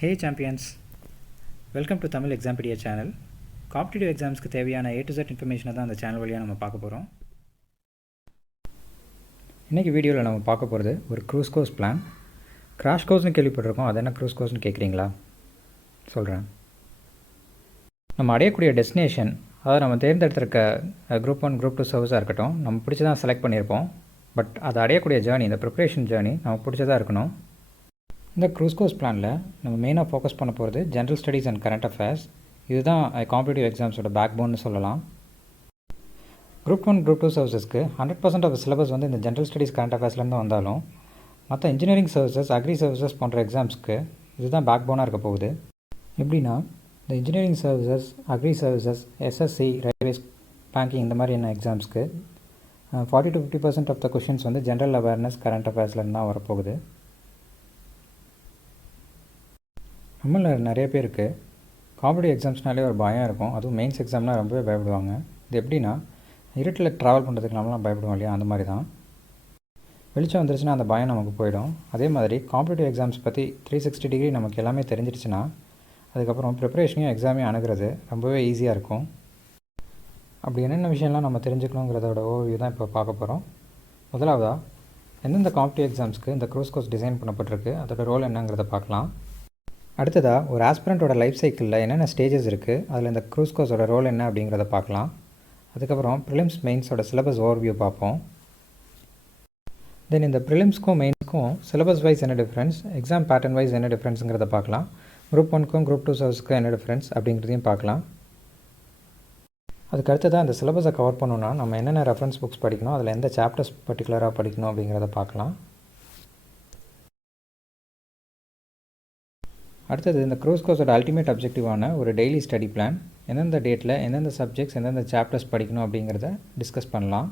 Hey champions, welcome to Tamil Exampedia channel. Competitive எக்ஸாம்ஸ்க்கு தேவையான A to Z இன்ஃபர்மேஷனை தான் அந்த சேனல் வழியாக நம்ம பார்க்க போகிறோம். இன்றைக்கி வீடியோவில் நம்ம பார்க்க போகிறது ஒரு க்ரூஸ் கோர்ஸ் பிளான். கிராஷ் கோர்ஸ்னு கேள்விப்பட்டிருக்கோம், அது என்ன க்ரூஸ் கோர்ஸ்னு கேட்குறீங்களா? சொல்கிறேன். நம்ம அடையக்கூடிய டெஸ்டினேஷன், அதாவது நம்ம தேர்ந்தெடுத்திருக்க குரூப் 1 குரூப் 2 சர்வீஸாக இருக்கட்டும், நம்ம பிடிச்சதான் செலக்ட் பண்ணியிருப்போம். பட் அதை அடையக்கூடிய ஜேர்னி, இந்த ப்ரிப்ரேஷன் ஜேர்னி நமக்கு பிடிச்சதாக இருக்கணும். இந்த க்ரூஸ் கோர்ஸ் பிளானில் நம்ம மெயினாக ஃபோக்கஸ் பண்ண போகிறது general studies and current affairs. இதுதான் காம்படிட்டிவ் எக்ஸாம்ஸோட பேக் போன்னு சொல்லலாம். குரூப் 1 குரூப் 2 சர்வீசஸ்க்கு 100% ஆஃப் சிலபஸ் வந்து இந்த ஜென்ரல் ஸ்டடீஸ் கரண்ட் அஃபேர்ஸ்லேருந்து வந்தாலும் மற்ற இன்ஜினியரிங் சர்வீசஸ், அக்ரி சர்வீசஸ் போன்ற எக்ஸாம்ஸ்க்கு இதுதான் பேக் போனாக இருக்க போகுது. எப்படின்னா, இந்த engineering services, agri services, SSC, railways, banking இந்த மாதிரியான எக்ஸாம்ஸ்க்கு 40 to 50% ஆஃப் த கொஷின்ஸ் வந்து ஜென்ரல் அவேர்னஸ் கரண்ட் அஃபேர்ஸ்லேருந்து தான் வரப்போகுது. நம்மளில் நிறைய பேருக்கு காம்படிட்டிவ் எக்ஸாம்ஸ்னாலே ஒரு பயம் இருக்கும். அதுவும் மெயின்ஸ் எக்ஸாம்னால் ரொம்பவே பயப்படுவாங்க. இது எப்படின்னா, இருட்டில் ட்ராவல் பண்ணுறதுக்கு நம்மளாம் பயப்படுவோம் இல்லையா, அந்த மாதிரி தான். வெளிச்சம் வந்துருச்சுன்னா அந்த பயம் நமக்கு போயிடும். அதே மாதிரி காம்படிட்டிவ் எக்ஸாம்ஸ் பற்றி 360 டிகிரி நமக்கு எல்லாமே தெரிஞ்சிருச்சுன்னா அதுக்கப்புறம் ப்ரிப்பரேஷனையும் எக்ஸாமையும் அணுகிறது ரொம்பவே ஈஸியாக இருக்கும். அப்படி என்னென்ன விஷயம்லாம் நம்ம தெரிஞ்சுக்கணுங்கிறதோட ஓவர்வியூ தான் இப்போ பார்க்க போகிறோம். முதலாவதாக, எந்தெந்த காம்படிட்டிவ் எக்ஸாம்ஸ்க்கு இந்த க்ரூஸ் கோர்ஸ் டிசைன் பண்ணப்பட்டிருக்கு, அதோட ரோல் என்னங்கிறத பார்க்கலாம். அடுத்ததாக, ஒரு ஆஸ்பிரண்ட்டோட லைஃப் சைக்கிளில் என்னென்ன ஸ்டேஜஸ் இருக்குது, அதில் இந்த க்ரூஸ் கோர்ஸோட ரோல் என்ன அப்படிங்கிறத பார்க்கலாம். அதுக்கப்புறம் ப்ரிலிம்ஸ் மெயின்ஸோட சிலபஸ் ஓவர்வியூ பார்ப்போம். தென் இந்த ப்ரிலிம்ஸ்க்கும் மெயின்ஸ்க்கும் சிலபஸ் வைஸ் என்ன டிஃப்ரென்ஸ், எக்ஸாம் பேட்டர்ன் வைஸ் என்ன டிஃப்ரென்ஸுங்கிறத பார்க்கலாம். குரூப் 1க்கும் குரூப் 2 சர்வீஸ்க்கும் என்ன டிஃப்ரென்ஸ் அப்படிங்கிறதையும் பார்க்கலாம். அதுக்கு அடுத்ததாக, அந்த சிலபஸை கவர் பண்ணணுன்னா நம்ம என்னென்ன ரெஃபரன்ஸ் புக்ஸ் படிக்கணும், அதில் எந்த சாப்டர்ஸ் பர்டிகுலராக படிக்கணும் அப்படிங்கிறத பார்க்கலாம். அடுத்தது, இந்த க்ரூஸ் கோர்ஸோட அல்டிமேட் அப்ஜெக்டிவான ஒரு டெய்லி ஸ்டடி பிளான், எந்தெந்த டேட்டில் எந்தெந்த சப்ஜெக்ட்ஸ் எந்தெந்த சாப்டர்ஸ் படிக்கணும் அப்படிங்கிறத டிஸ்கஸ் பண்ணலாம்.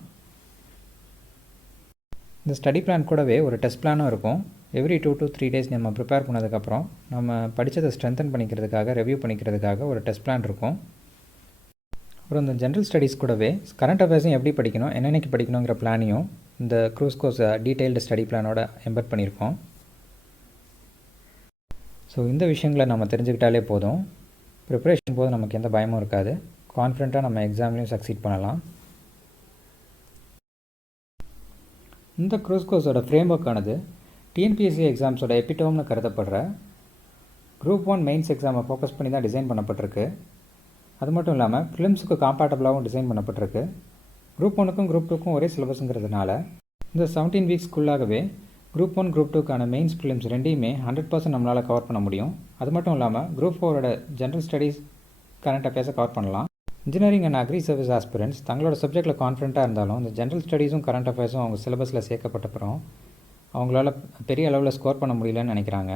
இந்த ஸ்டடி பிளான் கூடவே ஒரு டெஸ்ட் பிளானும் இருக்கும். எவ்ரி 2 to 3 days நம்ம ப்ரிப்பேர் பண்ணதுக்கப்புறம் நம்ம படித்ததை ஸ்ட்ரென்தன் பண்ணிக்கிறதுக்காக, ரிவ்யூ பண்ணிக்கிறதுக்காக ஒரு டெஸ்ட் பிளான் இருக்கும். அப்புறம் இந்த ஜென்ரல் ஸ்டடீஸ் கூடவே கரண்ட் அஃபேர்ஸையும் எப்படி படிக்கணும், என்னென்னைக்கு படிக்கணுங்கிற பிளானையும் இந்த க்ரூஸ் கோர்ஸ் டீட்டெயில்டு ஸ்டடி பிளானோட எம்பெட் பண்ணியிருக்கோம். ஸோ இந்த விஷயங்களை நம்ம தெரிஞ்சுக்கிட்டாலே போதும், ப்ரிப்பரேஷன் போது நமக்கு எந்த பயமும் இருக்காது. கான்ஃபிடென்ட்டாக நம்ம எக்ஸாம்லேயும் சக்சீட் பண்ணலாம். இந்த க்ரூஸ் கோர்ஸோட ஃப்ரேம் ஒர்க்கானது டிஎன்பிஎஸ்சி எக்ஸாம்ஸோட எபிட்டோம்னு கருதப்படுற குரூப் 1 மெயின்ஸ் எக்ஸாமை ஃபோக்கஸ் பண்ணி தான் டிசைன் பண்ணப்பட்டிருக்கு. அது மட்டும் இல்லாமல் ப்ரிலிம்ஸுக்கு காம்பேட்டபிளாகவும் டிசைன் பண்ணப்பட்டிருக்கு. குரூப் 1க்கும் குரூப் 2க்கும் ஒரே சிலபஸுங்கிறதுனால இந்த 17 வீக்ஸ்க்குள்ளாகவே குரூப் 1 குரூப் 2க்கான மெயின்ஸ் ப்ரிலிம்ஸ் ரெண்டையுமே 100% நம்மளால் கவர் பண்ண முடியும். அது மட்டும் இல்லாமல் குரூப் 4ஓட ஜென்ரல் ஸ்டடீஸ் கரண்ட் அஃபேர்ஸை கவர் பண்ணலாம். Engineering and agri service aspirants தங்களோட சப்ஜெக்டில் கான்ஃபிடென்ட்டாக இருந்தாலும் இந்த ஜென்ரல் ஸ்டடீஸும் கரண்ட் அஃபேர்ஸும் அவங்க சிலபஸில் சேர்க்கப்பட்டப்புறம் அவங்களால பெரிய அளவில் ஸ்கோர் பண்ண முடியலன்னு நினைக்கிறாங்க.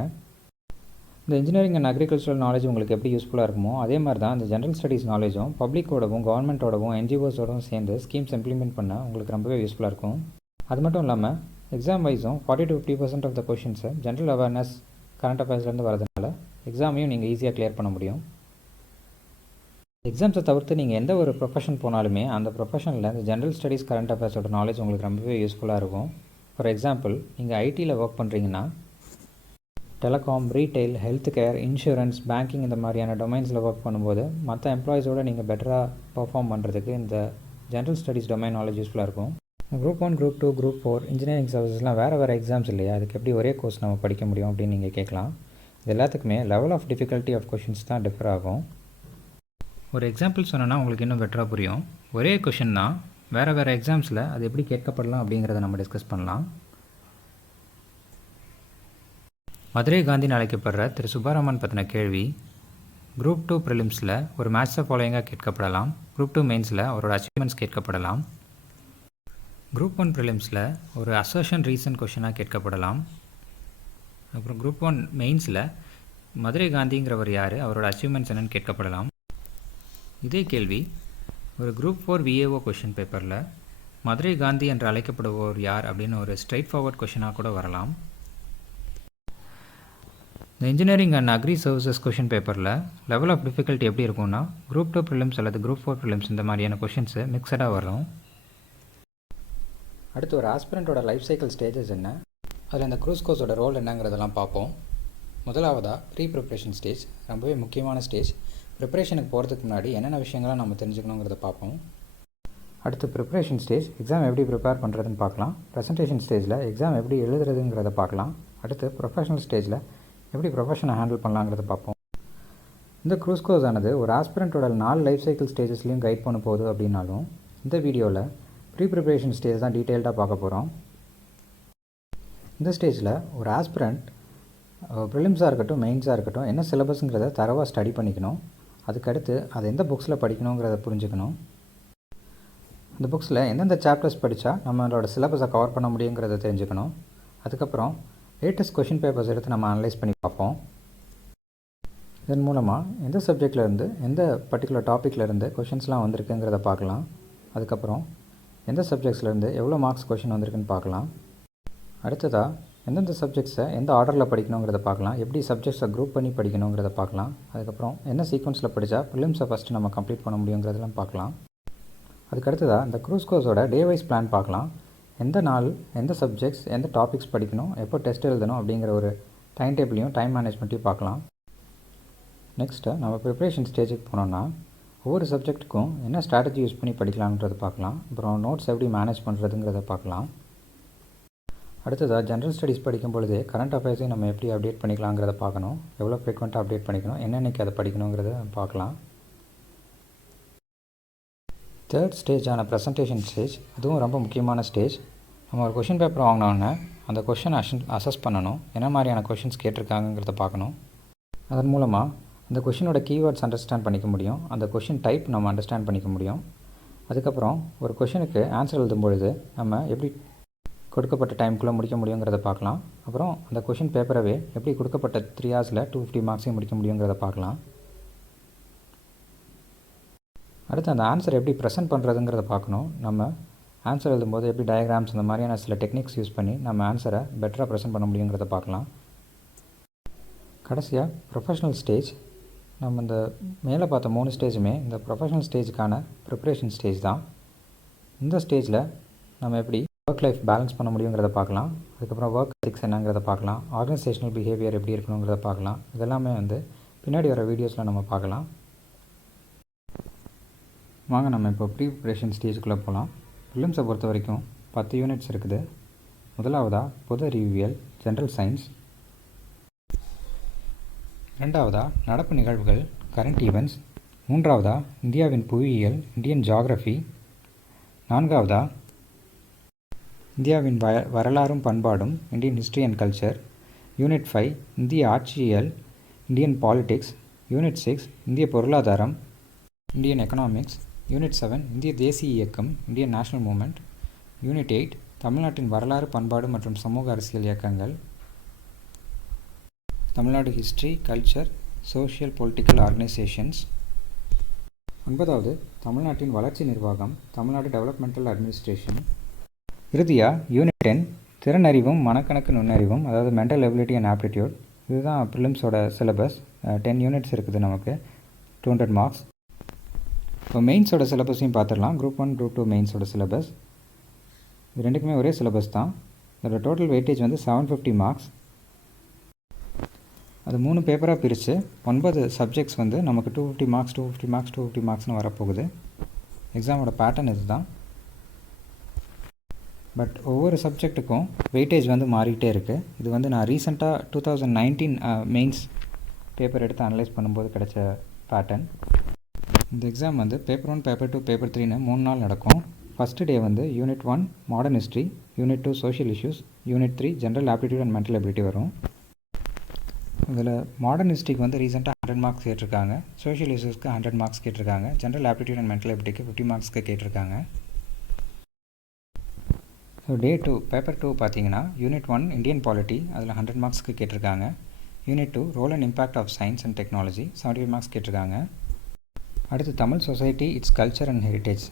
இந்த இன்ஜினியரிங் அண்ட் அக்ரிகல்ச்சரல் நாலேஜ் உங்களுக்கு எப்படி யூஸ்ஃபுல்லாக இருக்குமோ அதே மாதிரி தான் இந்த ஜென்ரல் ஸ்டடீஸ் நாலேஜும் பப்ளிக்கோடவும் கவர்மெண்ட்டோடவும் என்ஜிஓஸோடவும் சேர்ந்து ஸ்கீம்ஸ் இம்ப்ளிமெண்ட் பண்ண உங்களுக்கு ரொம்பவே யூஸ்ஃபுல்லாக இருக்கும். அது மட்டும் இல்லாமல் எக்ஸாம் வைஸும் 40 to 50% ஆஃப் த கொஷின்ஸை ஜென்ரல் அவேர்னஸ் கரண்ட் அஃபேர்ஸ்லேருந்து வரதுனால எக்ஸாமையும் நீங்கள் ஈஸியாக கிளியர் பண்ண முடியும். எக்ஸாம்ஸை தவிர்த்து நீங்கள் எந்த ஒரு ப்ரொஃபஷன் போனாலுமே அந்த ப்ரொஃபஷனில் இந்த ஜென்ரல் ஸ்டடீஸ் கரண்ட் அஃபேர்ஸோட நாலேஜ் உங்களுக்கு ரொம்பவே யூஸ்ஃபுல்லாக இருக்கும். ஃபார் எக்ஸாம்பிள், நீங்கள் ஐடியில் ஒர்க் பண்ணுறீங்கன்னா telecom, retail, health care, insurance, banking இந்த மாதிரியான டொமைன்ஸில் ஒர்க் பண்ணும்போது மற்ற எம்ப்ளாயீஸோடு நீங்கள் பெட்டராக பர்ஃபார்ம் பண்ணுறதுக்கு இந்த ஜென்ரல் ஸ்டடீஸ் டொமைன் நாலேஜ் யூஸ்ஃபுல்லாக இருக்கும். குரூப் 1 குரூப் 2 குரூப் 4 இன்ஜினியரிங் சர்வீசஸ்லாம் வேறு எக்ஸாம்ஸ் இல்லையா, அதுக்கு எப்படி ஒரே கோர்ஸ் நம்ம படிக்க முடியும் அப்படின்னு நீங்கள் கேட்கலாம். இது எல்லாத்துக்குமே level of difficulty of questions தான் டிஃபர் ஆகும். ஒரு எக்ஸாம்பிள் சொன்னோன்னா உங்களுக்கு இன்னும் பெட்டராக புரியும். ஒரே கொஷின் தான், வேறு எக்ஸாம்ஸில் அது எப்படி கேட்கப்படலாம் அப்படிங்கிறத நம்ம டிஸ்கஸ் பண்ணலாம். மதுரை காந்தின்னு அழைக்கப்படுற திரு சுப்பாராமன் பற்றின கேள்வி குரூப் 2 ப்ரிலிம்ஸில் ஒரு மேட்ச் ஆஃப் ஃபாலோயிங்காக கேட்கப்படலாம். குரூப் 2 மெயின்ஸில் அவரோட அச்சீவ்மெண்ட்ஸ் கேட்கப்படலாம். குரூப் 1 ப்ரிலிம்ஸில் ஒரு அசர்ஷன் ரீசன் கொஷனாக கேட்கப்படலாம். அப்புறம் குரூப் 1 மெயின்ஸில் மதுரை காந்திங்கிறவர் யார், அவரோட அச்சீவ்மெண்ட்ஸ் என்னென்னு கேட்கப்படலாம். இதே கேள்வி ஒரு குரூப் 4 விஏஓ கொஷின் பேப்பரில் மதுரை காந்தி என்று அழைக்கப்படுபவர் யார் அப்படின்னு ஒரு ஸ்ட்ரைட் ஃபார்வர்ட் கொஷனாக கூட வரலாம். இந்த engineering and agri services question பேப்பரில் லெவல் ஆஃப் டிஃபிகல்ட்டி எப்படி இருக்கும்னா குரூப் 2 ப்ரிலிம்ஸ் அல்லது குரூப் 4 ப்ரிலிம்ஸ் இந்த மாதிரியான கொஷின்ஸு மிக்சடாக வரும். அடுத்து, ஒரு ஆஸ்பிரண்ட்டோட லைஃப் சைக்கிள் ஸ்டேஜஸ் என்ன, அதில் இந்த க்ரூஸ் கோர்ஸோட ரோல் என்னங்கிறதெல்லாம் பார்ப்போம். முதலாவதாக ப்ரீ ப்ரிப்ரேஷன் ஸ்டேஜ் ரொம்பவே முக்கியமான ஸ்டேஜ். ப்ரிப்ரேஷனுக்கு போகிறதுக்கு முன்னாடி என்னென்ன விஷயங்களை நம்ம தெரிஞ்சுக்கணுங்கிறத பார்ப்போம். அடுத்து ப்ரிப்ரேஷன் ஸ்டேஜ் எக்ஸாம் எப்படி ப்ரிப்பேர் பண்ணுறதுன்னு பார்க்கலாம். ப்ரெசன்டேஷன் ஸ்டேஜில் எக்ஸாம் எப்படி எழுதுறதுங்கிறத பார்க்கலாம். அடுத்து ப்ரொஃபஷனல் ஸ்டேஜில் எப்படி ப்ரொஃபஷனை ஹேண்டில் பண்ணலாங்கிறத பார்ப்போம். இந்த க்ரூஸ் கோர்ஸ் ஆனது ஒரு ஆஸ்பிரண்ட்டோட 4 லைஃப் சைக்கிள் ஸ்டேஜஸ்லையும் கைட் பண்ண போகுது அப்படின்னாலும் இந்த வீடியோவில் ப்ரீ ப்ரிப்ரேஷன் ஸ்டேஜ் தான் டீட்டெயில்டாக பார்க்க போகிறோம். இந்த ஸ்டேஜில் ஒரு ஆஸ்பிரண்ட் ப்ரிலிம்ஸாக இருக்கட்டும் மெயின்ஸாக இருக்கட்டும் என்ன சிலபஸ்ங்கிறத தரவாக ஸ்டடி பண்ணிக்கணும். அதுக்கடுத்து அது எந்த புக்ஸில் படிக்கணுங்கிறத புரிஞ்சுக்கணும். அந்த புக்ஸில் எந்தெந்த சாப்டர்ஸ் படித்தா நம்மளோட சிலபஸை கவர் பண்ண முடியுங்கிறத தெரிஞ்சுக்கணும். அதுக்கப்புறம் லேட்டஸ்ட் கொஷின் பேப்பர்ஸ் எடுத்து நம்ம அனலைஸ் பண்ணி பார்ப்போம். இதன் மூலமாக எந்த சப்ஜெக்ட்லேருந்து எந்த பர்டிகுலர் டாப்பிக்லேருந்து கொஷின்ஸ்லாம் வந்திருக்குங்கிறத பார்க்கலாம். அதுக்கப்புறம் எந்த சப்ஜெக்ட்ஸ்லேருந்து எவ்வளோ மார்க்ஸ் கொஷின் வந்திருக்குன்னு பார்க்கலாம். அடுத்ததாக எந்தெந்த சப்ஜெக்ட்ஸை எந்த ஆர்டரில் படிக்கணுங்கிறத பார்க்கலாம். எப்படி சப்ஜெக்ட்ஸை குரூப் பண்ணி படிக்கணுங்கிறத பார்க்கலாம். அதுக்கப்புறம் என்ன சீக்வன்ஸில் படித்தா ப்ரிலிம்ஸை ஃபஸ்ட்டு நம்ம கம்ப்ளீட் பண்ண முடியுங்கிறதெல்லாம் பார்க்கலாம். அதுக்கடுத்ததாக இந்த க்ரூஸ் கோர்ஸோட டே வைஸ் பிளான் பார்க்கலாம். எந்த நாள் எந்த சப்ஜெக்ட்ஸ் எந்த டாபிக்ஸ் படிக்கணும், எப்போ டெஸ்ட் எழுதணும் அப்படிங்கிற ஒரு டைம் டேபிளையும் டைம் மேனேஜ்மெண்ட்டையும் பார்க்கலாம். நெக்ஸ்ட்டு நம்ம ப்ரிப்ரேஷன் ஸ்டேஜுக்கு போனோம்னா ஒவ்வொரு சப்ஜெக்ட்டுக்கும் என்ன ஸ்ட்ராட்டஜி யூஸ் பண்ணி படிக்கலான்றதை பார்க்கலாம். அப்புறம் நோட்ஸ் எப்படி மேனேஜ் பண்ணுறதுங்கிறத பார்க்கலாம். அடுத்ததாக ஜென்ரல் ஸ்டடீஸ் படிக்கும் பொழுதே கரண்ட் அஃபேர்ஸையும் நம்ம எப்படி அப்டேட் பண்ணிக்கலாங்கிறத பார்க்கணும். எவ்வளோ ஃப்ரீக்வெண்ட்டாக அப்டேட் பண்ணிக்கணும், என்னென்னைக்கு அதை படிக்கணுங்கிறத பார்க்கலாம். தேர்ட் ஸ்டேஜான ப்ரெசன்டேஷன் ஸ்டேஜ், அதுவும் ரொம்ப முக்கியமான ஸ்டேஜ். நம்ம ஒரு கொஷின் பேப்பர் வாங்கினோன்னே அந்த கொஷினை அசஸ் பண்ணணும். என்ன மாதிரியான கொஷின்ஸ் கேட்டிருக்காங்கிறத பார்க்கணும். அதன் மூலமாக அந்த கொஷினோட கீவேர்ட்ஸ் அண்டர்ஸ்டாண்ட் பண்ணிக்க முடியும். அந்த கொஷின் டைப் நம்ம அண்டர்ஸ்டாண்ட் பண்ணிக்க முடியும். அதுக்கப்புறம் ஒரு கொஷினுக்கு ஆன்சர் எழுதும் பொழுது நம்ம எப்படி கொடுக்கப்பட்ட டைமுக்குள்ளே முடிக்க முடியுங்கிறத பார்க்கலாம். அப்புறம் அந்த கொஷின் பேப்பரவே எப்படி கொடுக்கப்பட்ட 3 ஹவர்ஸில் 250 மார்க்ஸையும் முடிக்க முடியுங்கிறத பார்க்கலாம். அடுத்து அந்த ஆன்சர் எப்படி ப்ரெசென்ட் பண்ணுறதுங்கிறத பார்க்கணும். நம்ம ஆன்சர் எழுதும்போது எப்படி டயக்ராம்ஸ் அந்த மாதிரியான சில டெக்னிக்ஸ் யூஸ் பண்ணி நம்ம ஆன்சரை பெட்டராக ப்ரெசென்ட் பண்ண முடியுங்கிறத பார்க்கலாம். கடைசியாக ப்ரொஃபஷனல் ஸ்டேஜ். நம்ம இந்த மேலே பார்த்த 3 ஸ்டேஜுமே இந்த ப்ரொஃபஷனல் ஸ்டேஜுக்கான ப்ரிப்ரேஷன் ஸ்டேஜ் தான். இந்த ஸ்டேஜில் நம்ம எப்படி ஒர்க் லைஃப் பேலன்ஸ் பண்ண முடியுங்கிறத பார்க்கலாம். அதுக்கப்புறம் ஒர்க் எத்திக்ஸ் என்னங்கிறத பார்க்கலாம். ஆர்கனைசேஷனல் பிஹேவியர் எப்படி இருக்கணுங்கிறத பார்க்கலாம். இதெல்லாமே பின்னாடி வர வீடியோஸில் நம்ம பார்க்கலாம். வாங்க நம்ம இப்போ ப்ரீ ப்ரிப்ரேஷன் ஸ்டேஜுக்குள்ளே போகலாம். ப்ரிலிம்ஸை பொறுத்த வரைக்கும் 10 யூனிட்ஸ் இருக்குது. முதலாவதாக பொது அறிவியல் ஜென்ரல் சயின்ஸ். இரண்டாவதாக நடப்பு நிகழ்வுகள் கரண்ட் ஈவெண்ட்ஸ். மூன்றாவதாக இந்தியாவின் புவியியல் இந்தியன் ஜியாகிரஃபி. நான்காவதாக இந்தியாவின் வரலாறும் பண்பாடும் Indian history and culture. Unit 5 இந்திய ஆட்சியியல் இந்தியன் பாலிடிக்ஸ். யூனிட் 6 இந்திய பொருளாதாரம் இந்தியன் எக்கனாமிக்ஸ். யூனிட் 7 இந்திய தேசிய இயக்கம் இந்தியன் நேஷனல் மூமெண்ட். யூனிட் 8 தமிழ்நாட்டின் வரலாறு பண்பாடு மற்றும் சமூக அரசியல் இயக்கங்கள். Tamil Nadu history culture social political organisations. 9வது தமிழ்நாட்டின் வளர்ச்சி நிர்வாகம் தமிழ்நாடு டெவலப்மெண்டல் அட்மினிஸ்ட்ரேஷன். இறுதியாக யூனிட் 10 திறனறிவும் மனக்கணக்கு நுண்ணறிவும், அதாவது மென்டல் எபிலிட்டி அண்ட் ஆப்டிடியூட். இதுதான் ப்ரிலிம்ஸோட சிலபஸ். 10 யூனிட்ஸ் இருக்குது நமக்கு, 200 மார்க்ஸ். இப்போ மெயின்ஸோட சிலபஸையும் பார்த்துடலாம். குரூப் 1 குரூப் 2 மெயின்ஸோட சிலபஸ். இது ரெண்டுக்குமே ஒரே சிலபஸ் தான். இதோட டோட்டல் வெயிட்டேஜ் 750 மார்க்ஸ். அது 3 பேப்பராக பிரித்து 9 சப்ஜெக்ட்ஸ் நமக்கு 250 மார்க்ஸ் 250 மார்க்ஸ் 250 மார்க்ஸ்னு வரப்போகுது. எக்ஸாமோட பேட்டர்ன் இது தான். பட் ஒவ்வொரு சப்ஜெக்ட்டுக்கும் வெயிட்டேஜ் மாறிக்கிட்டே இருக்குது. இது நான் ரீசெண்டாக 2019 மெயின்ஸ் பேப்பர் எடுத்து அனலைஸ் பண்ணும்போது கிடைச்ச பேட்டர்ன். இந்த எக்ஸாம் பேப்பர் 1 பேப்பர் 2 பேப்பர் 3ன்னு 3 நாள் நடக்கும். First day unit 1 modern history, unit 2 social issues, unit 3 general aptitude and mental ability வரும். இதில் மாடர்ன் ஹிஸ்ட்ரிக்கு ரீசெண்டாக 100 மார்க்ஸ் கேட்டிருக்காங்க. சோஷியல் இஷ்யூஸ்க்கு 100 மார்க்ஸ் கேட்டிருக்காங்க. ஜென்ரல் ஆப்டிடியூட் அண்ட் மென்டல் எபிலிட்டிக்கு 50 மார்க்ஸ்க்கு கேட்டிருக்காங்க. ஸோ டே 2 பேப்பர் 2 பார்த்தீங்கன்னா யூனிட் 1 இந்தியன் பாலிட்டி, அதில் 100 மார்க்ஸ்க்கு கேட்டிருக்காங்க. Unit 2 role and impact of science and technology 75 marks கேட்டிருக்காங்க. அடுத்து தமிழ் society its culture and heritage,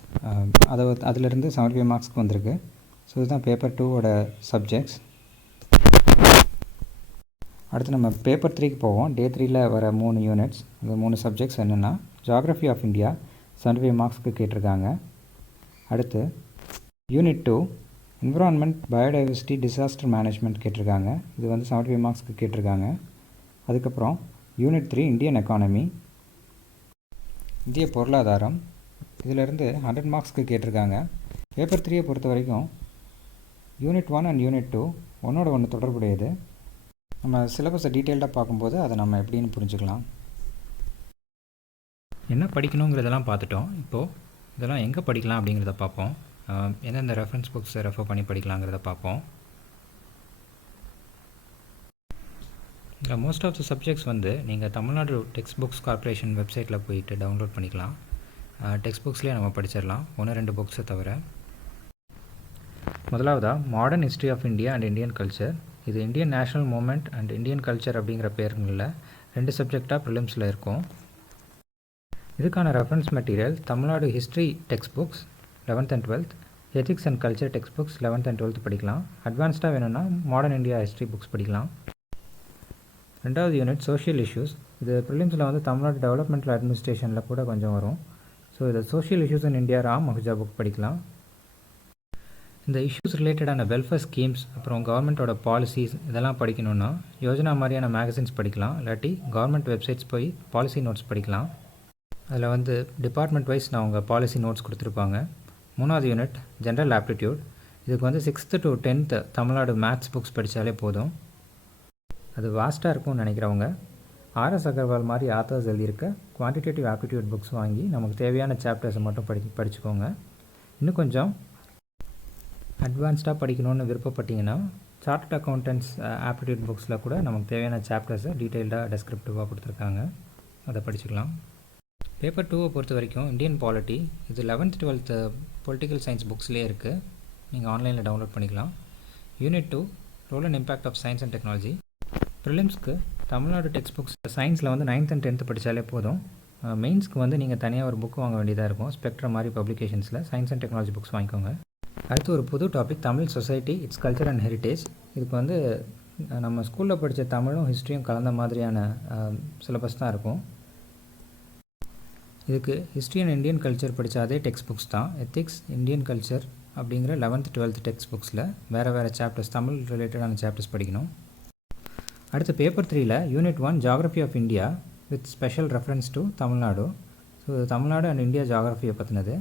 அதிலிருந்து 75 மார்க்ஸ்க்கு வந்திருக்கு. ஸோ இதுதான் பேப்பர் 2ஓட சப்ஜெக்ட்ஸ். அடுத்து நம்ம பேப்பர் 3க்கு போவோம். டே 3ல் வர 3 யூனிட்ஸ், அந்த 3 சப்ஜெக்ட்ஸ் என்னென்னா ஜியாகிரஃபி ஆஃப் இந்தியா 75 மார்க்ஸ்க்கு கேட்டிருக்காங்க. அடுத்து unit 2 environment biodiversity disaster management கேட்டிருக்காங்க. இது 75 மார்க்ஸ்க்கு கேட்டிருக்காங்க. அதுக்கப்புறம் யூனிட் 3 இந்தியன் எக்கானமி, இந்திய பொருளாதாரம். இதிலிருந்து 100 மார்க்ஸ்க்கு கேட்டிருக்காங்க. பேப்பர் 3 பொறுத்த வரைக்கும் யூனிட் 1 அண்ட் யூனிட் 2 ஒன்றோட ஒன்று தொடர்புடையது. நம்ம சிலபஸை டீட்டெயில்டாக பார்க்கும்போது அதை நம்ம எப்படின்னு புரிஞ்சுக்கலாம். என்ன படிக்கணுங்கிறதெல்லாம் பார்த்துட்டோம். இப்போது இதெல்லாம் எங்கே படிக்கலாம் அப்படிங்கிறத பார்ப்போம். எந்தெந்த ரெஃபரன்ஸ் புக்ஸை ரெஃபர் பண்ணி படிக்கலாங்கிறத பார்ப்போம். இதில் மோஸ்ட் ஆஃப் த சப்ஜெக்ட்ஸ் நீங்கள் தமிழ்நாடு டெக்ஸ்ட் புக்ஸ் கார்ப்பரேஷன் வெப்சைட்டில் போயிட்டு டவுன்லோட் பண்ணிக்கலாம். டெக்ஸ்ட் புக்ஸ்லேயே நம்ம படிச்சிடலாம், 1-2 புக்ஸை தவிர. முதலாவதாக modern history of India and Indian culture. இது Indian national movement and Indian culture அப்படிங்கிற பேருங்களில் 2 சப்ஜெக்டாக ப்ரிலிம்ஸில் இருக்கும். இதுக்கான reference material Tamil Nadu history text books 11th and 12th, ethics and culture text books 11th and 12th படிக்கலாம். அட்வான்ஸ்டாக வேணும்னா மாடர்ன் இந்தியா ஹிஸ்ட்ரி புக்ஸ் படிக்கலாம். 2வது யூனிட் சோஷியல் இஷ்யூஸ். இது ப்ரிலிம்ஸில் தமிழ்நாடு டெவலப்மெண்டல் அட்மினிஸ்ட்ரேஷனில் கூட கொஞ்சம் வரும். ஸோ இது social issues in India Ram Ahuja book படிக்கலாம். இந்த இஷ்யூஸ் ரிலேட்டடான வெல்ஃபேர் ஸ்கீம்ஸ், அப்புறம் கவர்மெண்ட்டோட பாலிசிஸ் இதெல்லாம் படிக்கணுன்னா யோஜனா மாதிரியான மேகசின்ஸ் படிக்கலாம். இல்லாட்டி கவர்மெண்ட் வெப்சைட்ஸ் போய் பாலிசி நோட்ஸ் படிக்கலாம். அதில் டிபார்ட்மெண்ட் வைஸ் நான் உங்கள் பாலிசி நோட்ஸ் கொடுத்துருப்பாங்க. 3வது யூனிட் ஜென்ரல் ஆப்டிடியூட். இதுக்கு 6th to 10th Tamil Nadu maths books படித்தாலே போதும். அது வாஸ்ட்டாக இருக்கும்னு நினைக்கிறவங்க ஆர்எஸ் அகர்வால் மாதிரி ஆத்தர்ஸ் எழுதியிருக்க குவான்டிடேட்டிவ் ஆப்டிடியூட் புக்ஸ் வாங்கி நமக்கு தேவையான சாப்டர்ஸை மட்டும் படிச்சுக்கோங்க. இன்னும் கொஞ்சம் அட்வான்ஸ்டாக படிக்கணும்னு விருப்பப்பட்டீங்கன்னா சார்ட்டர்ட் அக்கௌண்டன்ட்ஸ் ஆப்டிடியூட் புக்ஸில் கூட நமக்கு தேவையான சாப்டர்ஸை டீட்டெயில்டாக டெஸ்கிரிப்டிவாக கொடுத்துருக்காங்க, அதை படிச்சுக்கலாம். பேப்பர் 2 பொறுத்த வரைக்கும் இந்தியன் பாலிட்டி. இது 11th 12th பொலிட்டிக்கல் சயின்ஸ் புக்ஸ்லேயே இருக்குது, நீங்கள் ஆன்லைனில் டவுன்லோட் பண்ணிக்கலாம். Unit 2 role and impact of science and technology. ப்ரிலிம்ஸ்க்கு தமிழ்நாடு டெக்ஸ்ட் புக்ஸ் சயின்ஸில் 9th and 10th படித்தாலே போதும். மெயின்ஸ்க்கு நீங்கள் தனியாக ஒரு புக் வாங்க வேண்டியதாக இருக்கும். ஸ்பெக்ட்ரம் மாதிரி பப்ளிகேஷன்ஸில் சயின்ஸ் அண்ட் டெக்னாலஜி புக்ஸ் வாங்கிக்கோங்க. அடுத்து ஒரு புது topic Tamil society, its culture and heritage. இதுக்கு நம்ம ஸ்கூலில் படித்த தமிழும் ஹிஸ்ட்ரியும் கலந்த மாதிரியான சிலபஸ் தான் இருக்கும். இதுக்கு ஹிஸ்ட்ரி அண்ட் இந்தியன் கல்ச்சர் படித்த அதே டெக்ஸ்ட் புக்ஸ் தான். எத்திக்ஸ், இந்தியன் கல்ச்சர் அப்படிங்கிற 11th 12th டெக்ஸ்ட் புக்ஸில் வேறு சாப்டர்ஸ், தமிழ் ரிலேட்டடான சாப்டர்ஸ் படிக்கணும். அடுத்து பேப்பர் 3ல் unit 1 geography of India with special reference to Tamil Nadu. So Tamil Nadu and India ஜாகிரஃபியை பற்றினது.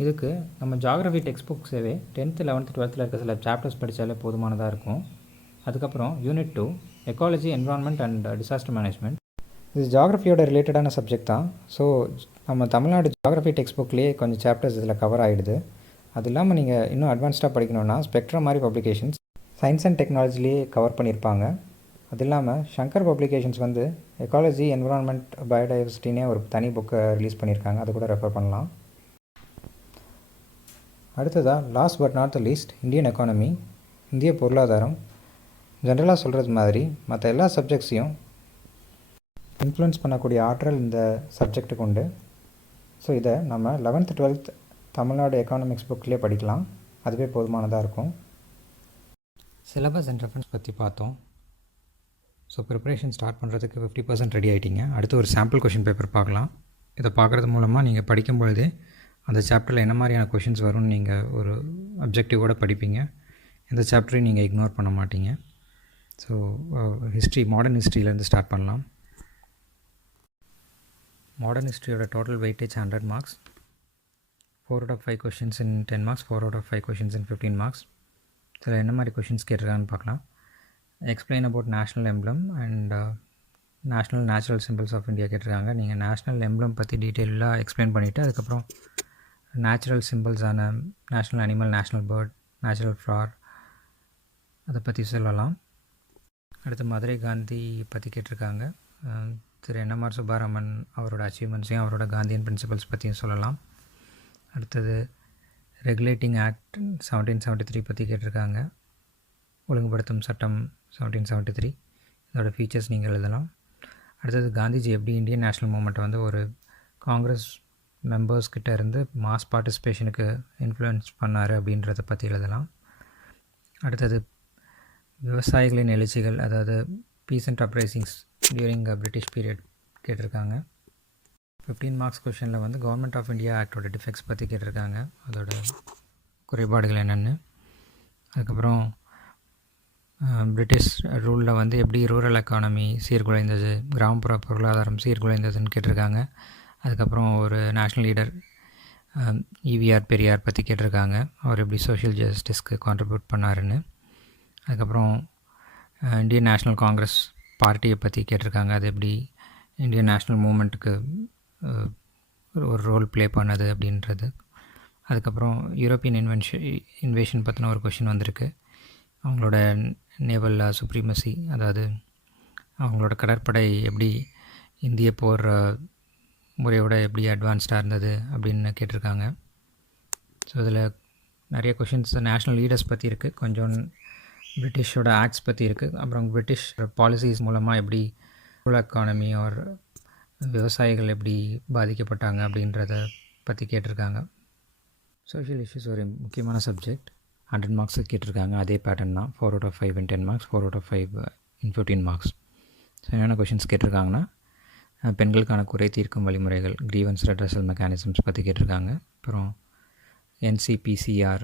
இதுக்கு நம்ம geography text புக்ஸேவே 10th 11th 12th இருக்க சில சாப்டர்ஸ் படித்தாலே போதுமானதாக இருக்கும். அதுக்கப்புறம் unit 2 ecology, environment and disaster management. இது ஜாகிரஃபியோட ரிலேட்டடான சப்ஜெக்ட் தான். ஸோ நம்ம தமிழ்நாடு ஜாகிரஃபி டெக்ஸ்ட் புக்லேயே கொஞ்சம் சாப்டர்ஸ் இதில் கவர் ஆகிடுது. அது இல்லாமல் நீங்கள் இன்னும் அட்வான்ஸ்டாக படிக்கணுன்னா ஸ்பெக்ட்ரம் மாதிரி பப்ளிகேஷன்ஸ் சயின்ஸ் அண்ட் டெக்னாலஜிலேயே கவர் பண்ணியிருப்பாங்க. அது இல்லாமல் ஷங்கர் பப்ளிகேஷன்ஸ் எக்காலஜி, என்விரான்மெண்ட், பயோடைவர்சிட்டினே ஒரு தனி புக்கை ரிலீஸ் பண்ணியிருக்காங்க, அதை கூட ரெஃபர் பண்ணலாம். அடுத்ததாக last but not the least Indian economy, இந்திய பொருளாதாரம். ஜென்ரலாக சொல்கிறது மாதிரி மற்ற எல்லா சப்ஜெக்ட்ஸையும் இன்ஃப்ளூயன்ஸ் பண்ணக்கூடிய ஆற்றல் இந்த சப்ஜெக்ட்டுக்கு உண்டு. ஸோ இதை நம்ம 11th 12th தமிழ்நாடு எக்கானமிக்ஸ் புக்லேயே படிக்கலாம், அதுவே போதுமானதாக இருக்கும். சிலபஸ் அண்ட் ரெஃபரன்ஸ் பற்றி பார்த்தோம். ஸோ ப்ரிப்பரேஷன் ஸ்டார்ட் பண்ணுறதுக்கு 50% ரெடி ஆகிட்டிங்க. அடுத்து ஒரு சாம்பிள் கொஷின் பேப்பர் பார்க்கலாம். இதை பார்க்குறது மூலமாக நீங்கள் படிக்கும்பொழுதே அந்த சாப்டரில் என்ன மாதிரியான கொஷின்ஸ் வரும்னு நீங்கள் ஒரு அப்ஜெக்டிவோடு படிப்பீங்க. எந்த சாப்டரையும் நீங்கள் இக்னோர் பண்ண மாட்டீங்க. ஸோ ஹிஸ்ட்ரி, மாடர்ன் ஹிஸ்ட்ரியிலேருந்து ஸ்டார்ட் பண்ணலாம். மாடர்ன் ஹிஸ்ட்ரியோட total weightage 100 marks. 4 out of 5 questions in 10 marks, 4 out of 5 questions in 15 marks. இதில் என்ன மாதிரி கொஷின்ஸ் கேட்டிருக்காங்கன்னு பார்க்கலாம். Explain about national emblem and national natural symbols of India கேட்டிருக்காங்க. நீங்கள் நேஷ்னல் எம்ப்ளம் பற்றி டீட்டெயிலாக எக்ஸ்பிளைன் பண்ணிவிட்டு அதுக்கப்புறம் நேச்சுரல் சிம்பிள்ஸான national animal, national bird, natural flower அதை பற்றி சொல்லலாம். அடுத்து மதுரை காந்தி பற்றி கேட்டிருக்காங்க. திரு என்எம்ஆர் சுப்பாராமன் அவரோட அச்சீவ்மெண்ட்ஸையும் அவரோட காந்தியன் பிரின்சிபல்ஸ் பற்றியும் சொல்லலாம். அடுத்தது ரெகுலேட்டிங் ஆக்ட் 1773 பற்றி கேட்டிருக்காங்க. ஒழுங்குபடுத்தும் சட்டம் 1773, இதோட ஃபீச்சர்ஸ் நீங்கள் எழுதலாம். அடுத்தது காந்திஜி எப்படி இந்தியன் நேஷ்னல் மூமெண்ட்டை ஒரு காங்கிரஸ் மெம்பர்ஸ்கிட்ட இருந்து மாஸ் பார்ட்டிசிபேஷனுக்கு இன்ஃப்ளூயன்ஸ் பண்ணார் அப்படின்றத பற்றி எழுதலாம். அடுத்தது விவசாயிகளின் எழுச்சிகள், அதாவது peasant uprisings during British period கேட்டிருக்காங்க. 15 மார்க்ஸ் கொஷனில் கவர்மெண்ட் ஆஃப் இந்தியா ஆக்டோட டிஃபெக்ட்ஸ் பற்றி கேட்டிருக்காங்க, அதோட குறைபாடுகள் என்னென்னு. அதுக்கப்புறம் பிரிட்டிஷ் ரூலில் வந்து எப்படி ரூரல் எக்கானமி சீர்குலைந்தது, கிராமப்புற பொருளாதாரம் சீர்குலைந்ததுன்னு கேட்டிருக்காங்க. அதுக்கப்புறம் ஒரு நேஷ்னல் லீடர் ஈவிஆர் பெரியார் பற்றி கேட்டிருக்காங்க, அவர் எப்படி சோஷியல் ஜஸ்டிஸ்க்கு கான்ட்ரிபியூட் பண்ணாருன்னு. அதுக்கப்புறம் இந்தியன் நேஷ்னல் காங்கிரஸ் பார்ட்டியை பற்றி கேட்டிருக்காங்க, அது எப்படி இந்தியன் நேஷ்னல் மூமெண்ட்டுக்கு ஒரு ரோல் ப்ளே பண்ணது அப்படின்றது. அதுக்கப்புறம் யூரோப்பியன் இன்வேஷன் பற்றின ஒரு கொஷின் வந்திருக்கு. அவங்களோட நேவல் சுப்ரீமசி, அதாவது அவங்களோட கடற்படை எப்படி இந்திய போர் முறையோட எப்படி அட்வான்ஸ்டாக இருந்தது அப்படின்னு கேட்டிருக்காங்க. ஸோ இதில் நிறைய கொஷின்ஸ் நேஷ்னல் லீடர்ஸ் பற்றி இருக்குது, கொஞ்சம் பிரிட்டிஷோட ஆக்ட்ஸ் பற்றி இருக்குது, அப்புறம் பிரிட்டிஷ் பாலிசிஸ் மூலமாக எப்படி ரூரல் எக்கானமி ஆர் விவசாயிகள் எப்படி பாதிக்கப்பட்டாங்க அப்படின்றத பற்றி கேட்டிருக்காங்க. சோஷியல் இஷ்யூஸ் ஒரு முக்கியமான சப்ஜெக்ட். 100 மார்க்ஸுக்கு கேட்டிருக்காங்க, அதே பேட்டர்ன் தான். 4 out of 5 in 10 marks, 4 out of 5 in 15 marks. So என்னென்ன கொஷின்ஸ் கேட்டிருக்காங்கன்னா, பெண்களுக்கான குறை தீர்க்கும் வழிமுறைகள், கிரீவன்ஸ் ரெட்ரஸல் மெக்கானிசம்ஸ் பற்றி கேட்டிருக்காங்க. அப்புறம் NCPCR,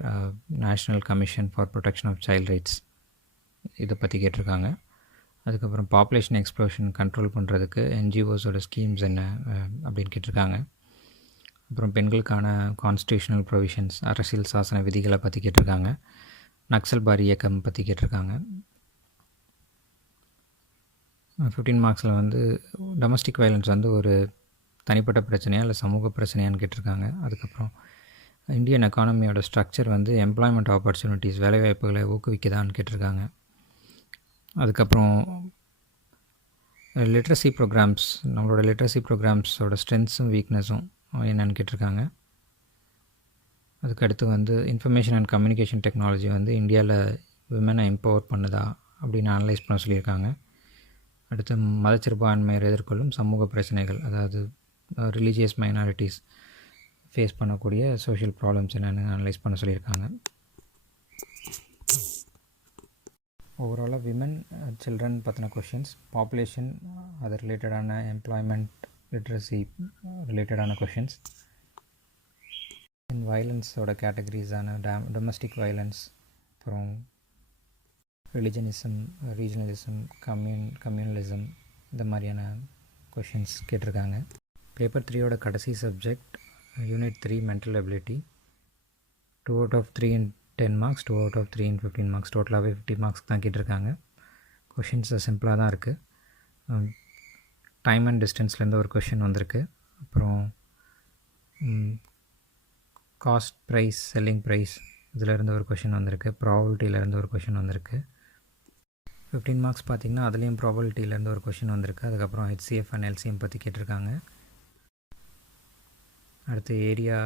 national commission for protection of child rights, இதை பற்றி கேட்டிருக்காங்க. அதுக்கப்புறம் பாப்புலேஷன் எக்ஸ்ப்ளோஷன் கண்ட்ரோல் பண்ணுறதுக்கு NGOஸோட ஸ்கீம்ஸ் என்ன அப்படின்னு கேட்டிருக்காங்க. அப்புறம் பெண்களுக்கான கான்ஸ்டியூஷனல் ப்ரொவிஷன்ஸ், அரசியல் சாசன விதிகளை பற்றி கேட்டிருக்காங்க. நக்சல் பாரி இயக்கம் பற்றி கேட்டிருக்காங்க. 15 மார்க்ஸில் வந்து டொமஸ்டிக் வயலன்ஸ் வந்து ஒரு தனிப்பட்ட பிரச்சனையா இல்லை சமூக பிரச்சனையான்னு கேட்டிருக்காங்க. அதுக்கப்புறம் இந்தியன் எக்கானமியோட ஸ்ட்ரக்சர் வந்து எம்ப்ளாய்மெண்ட் ஆப்பர்ச்சுனிட்டிஸ், வேலைவாய்ப்புகளை ஊக்குவிக்குதான்னு கேட்டிருக்காங்க. அதுக்கப்புறம் லிட்ரஸி ப்ரோக்ராம்ஸ், நம்மளோட லிட்ரஸி ப்ரோக்ராம்ஸோட ஸ்ட்ரென்த்ஸும் வீக்னஸும் என்னென்னு கேட்டிருக்காங்க. அதுக்கடுத்து வந்து இன்ஃபர்மேஷன் அண்ட் கம்யூனிகேஷன் டெக்னாலஜி வந்து இந்தியாவில் விமனை எம்பவர் பண்ணுதா அப்படின்னு அனலைஸ் பண்ண சொல்லியிருக்காங்க. அடுத்து மதச்சிறுபான்மையர் எதிர்கொள்ளும் சமூக பிரச்சனைகள், அதாவது ரிலீஜியஸ் மைனாரிட்டிஸ் ஃபேஸ் பண்ணக்கூடிய சோஷியல் ப்ராப்ளம்ஸ் என்னென்னு அனலைஸ் பண்ண சொல்லியிருக்காங்க. ஓவராலாக விமன் சில்ட்ரன் பற்றின கொஷின்ஸ், பாப்புலேஷன், அது ரிலேட்டடான எம்ப்ளாய்மெண்ட், லிட்ரஸி ரிலேட்டடான கொஷின்ஸ், வயலன்ஸோட கேட்டகரிஸான டொமஸ்டிக் வயலன்ஸ், அப்புறம் ரிலிஜனிசம், ரீஜனலிசம், கம்யூனலிசம், இந்த மாதிரியான கொஷின்ஸ் கேட்டிருக்காங்க. பேப்பர் 3யோட கடைசி subject unit 3 mental ability. 2 out of 3 in 10 marks, 2 out of 3 in 15 marks, டோட்டலாகவே 50 மார்க்ஸ் தான் கேட்டிருக்காங்க. கொஷின்ஸ் சிம்பிளாக தான் இருக்குது. டைம் அண்ட் டிஸ்டன்ஸ்லேருந்து ஒரு கொஷின் வந்திருக்கு. அப்புறம் காஸ்ட் ப்ரைஸ், செல்லிங் ப்ரைஸ், இதிலேருந்து ஒரு கொஷின் வந்திருக்கு. ப்ராபபிலிட்டியிலேருந்து ஒரு கொஷின் வந்திருக்கு. 15 மார்க்ஸ் பார்த்திங்கன்னா அதுலேயும் ப்ராபபிலிட்டியிலேருந்து ஒரு கொஷின் வந்திருக்கு. அதுக்கப்புறம் HCF அண்ட் LCM பற்றி கேட்டிருக்காங்க. அடுத்து ஏரியா,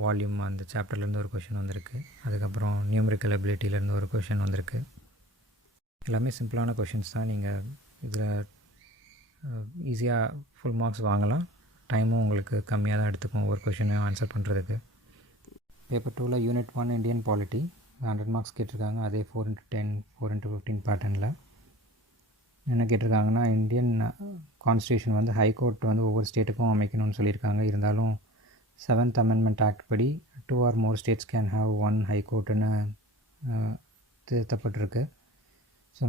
வால்யூம், அந்த சாப்டர்லேருந்து ஒரு கொஷின் வந்திருக்கு. அதுக்கப்புறம் நியூமரிக்கல் எபிலிட்டியிலேருந்து ஒரு கொஷின் வந்திருக்கு. எல்லாமே சிம்பிளான கொஷின்ஸ் தான். நீங்கள் இதில் ஈஸியாக ஃபுல் மார்க்ஸ் வாங்கலாம். டைமும் உங்களுக்கு கம்மியாக தான் எடுத்துக்கும் ஒவ்வொரு கொஷினையும் ஆன்சர் பண்ணுறதுக்கு. பேப்பர் 2ல் யூனிட் 1 இந்தியன் பாலிட்டி 100 மார்க்ஸ் கேட்டிருக்காங்க, அதே 4 into 10, 4 into 15 பேட்டர்னில். என்ன கேட்டிருக்காங்கன்னா, இந்தியன் கான்ஸ்டியூஷன் வந்து ஹைகோர்ட் வந்து ஒவ்வொரு ஸ்டேட்டுக்கும் அமைக்கணும்னு சொல்லியிருக்காங்க. இருந்தாலும் 7th Amendment ஆக்ட் படி 2 or more states can have 1 ஹைகோர்ட்டுன்னு திருத்தப்பட்டிருக்கு. So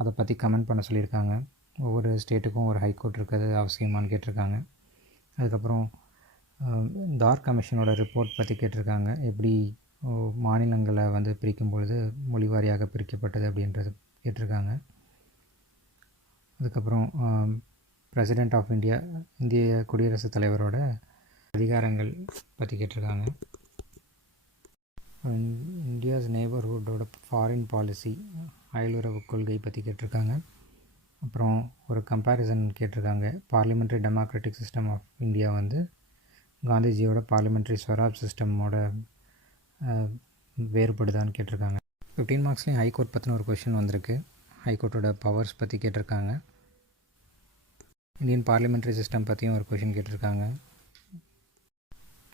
அதை பற்றி கமெண்ட் பண்ண சொல்லியிருக்காங்க. ஒவ்வொரு ஸ்டேட்டுக்கும் ஒரு ஹைகோர்ட் இருக்கிறது அவசியமானு கேட்டிருக்காங்க. அதுக்கப்புறம் தார் கமிஷனோட ரிப்போர்ட் பற்றி கேட்டிருக்காங்க, எப்படி மாநிலங்களை வந்து பிரிக்கும் பொழுது மொழி வாரியாக பிரிக்கப்பட்டது அப்படின்றது கேட்டிருக்காங்க. அதுக்கப்புறம் பிரசிடெண்ட் ஆஃப் இந்தியா, இந்திய குடியரசுத் தலைவரோட அதிகாரங்கள் பற்றி கேட்டிருக்காங்க. இந்தியாஸ் நெய்பர்ஹுட்டோட ஃபாரின் பாலிசி, அயலுறவு கொள்கை பற்றி கேட்டிருக்காங்க. அப்புறம் ஒரு கம்பேரிசன் கேட்டிருக்காங்க. Parliamentary democratic system of India வந்து காந்திஜியோட பார்லிமெண்ட்ரி ஸ்வராஜ் சிஸ்டமோட வேறுபடுதான்னு கேட்டிருக்காங்க. 15 மார்க்ஸ்லேயும் ஹைகோர்ட் பற்றின ஒரு கொஷின் வந்திருக்கு. ஹைகோர்ட்டோட பவர்ஸ் பற்றி கேட்டிருக்காங்க. இந்தியன் பார்லிமெண்ட்ரி சிஸ்டம் பற்றியும் ஒரு கொஷின் கேட்டிருக்காங்க.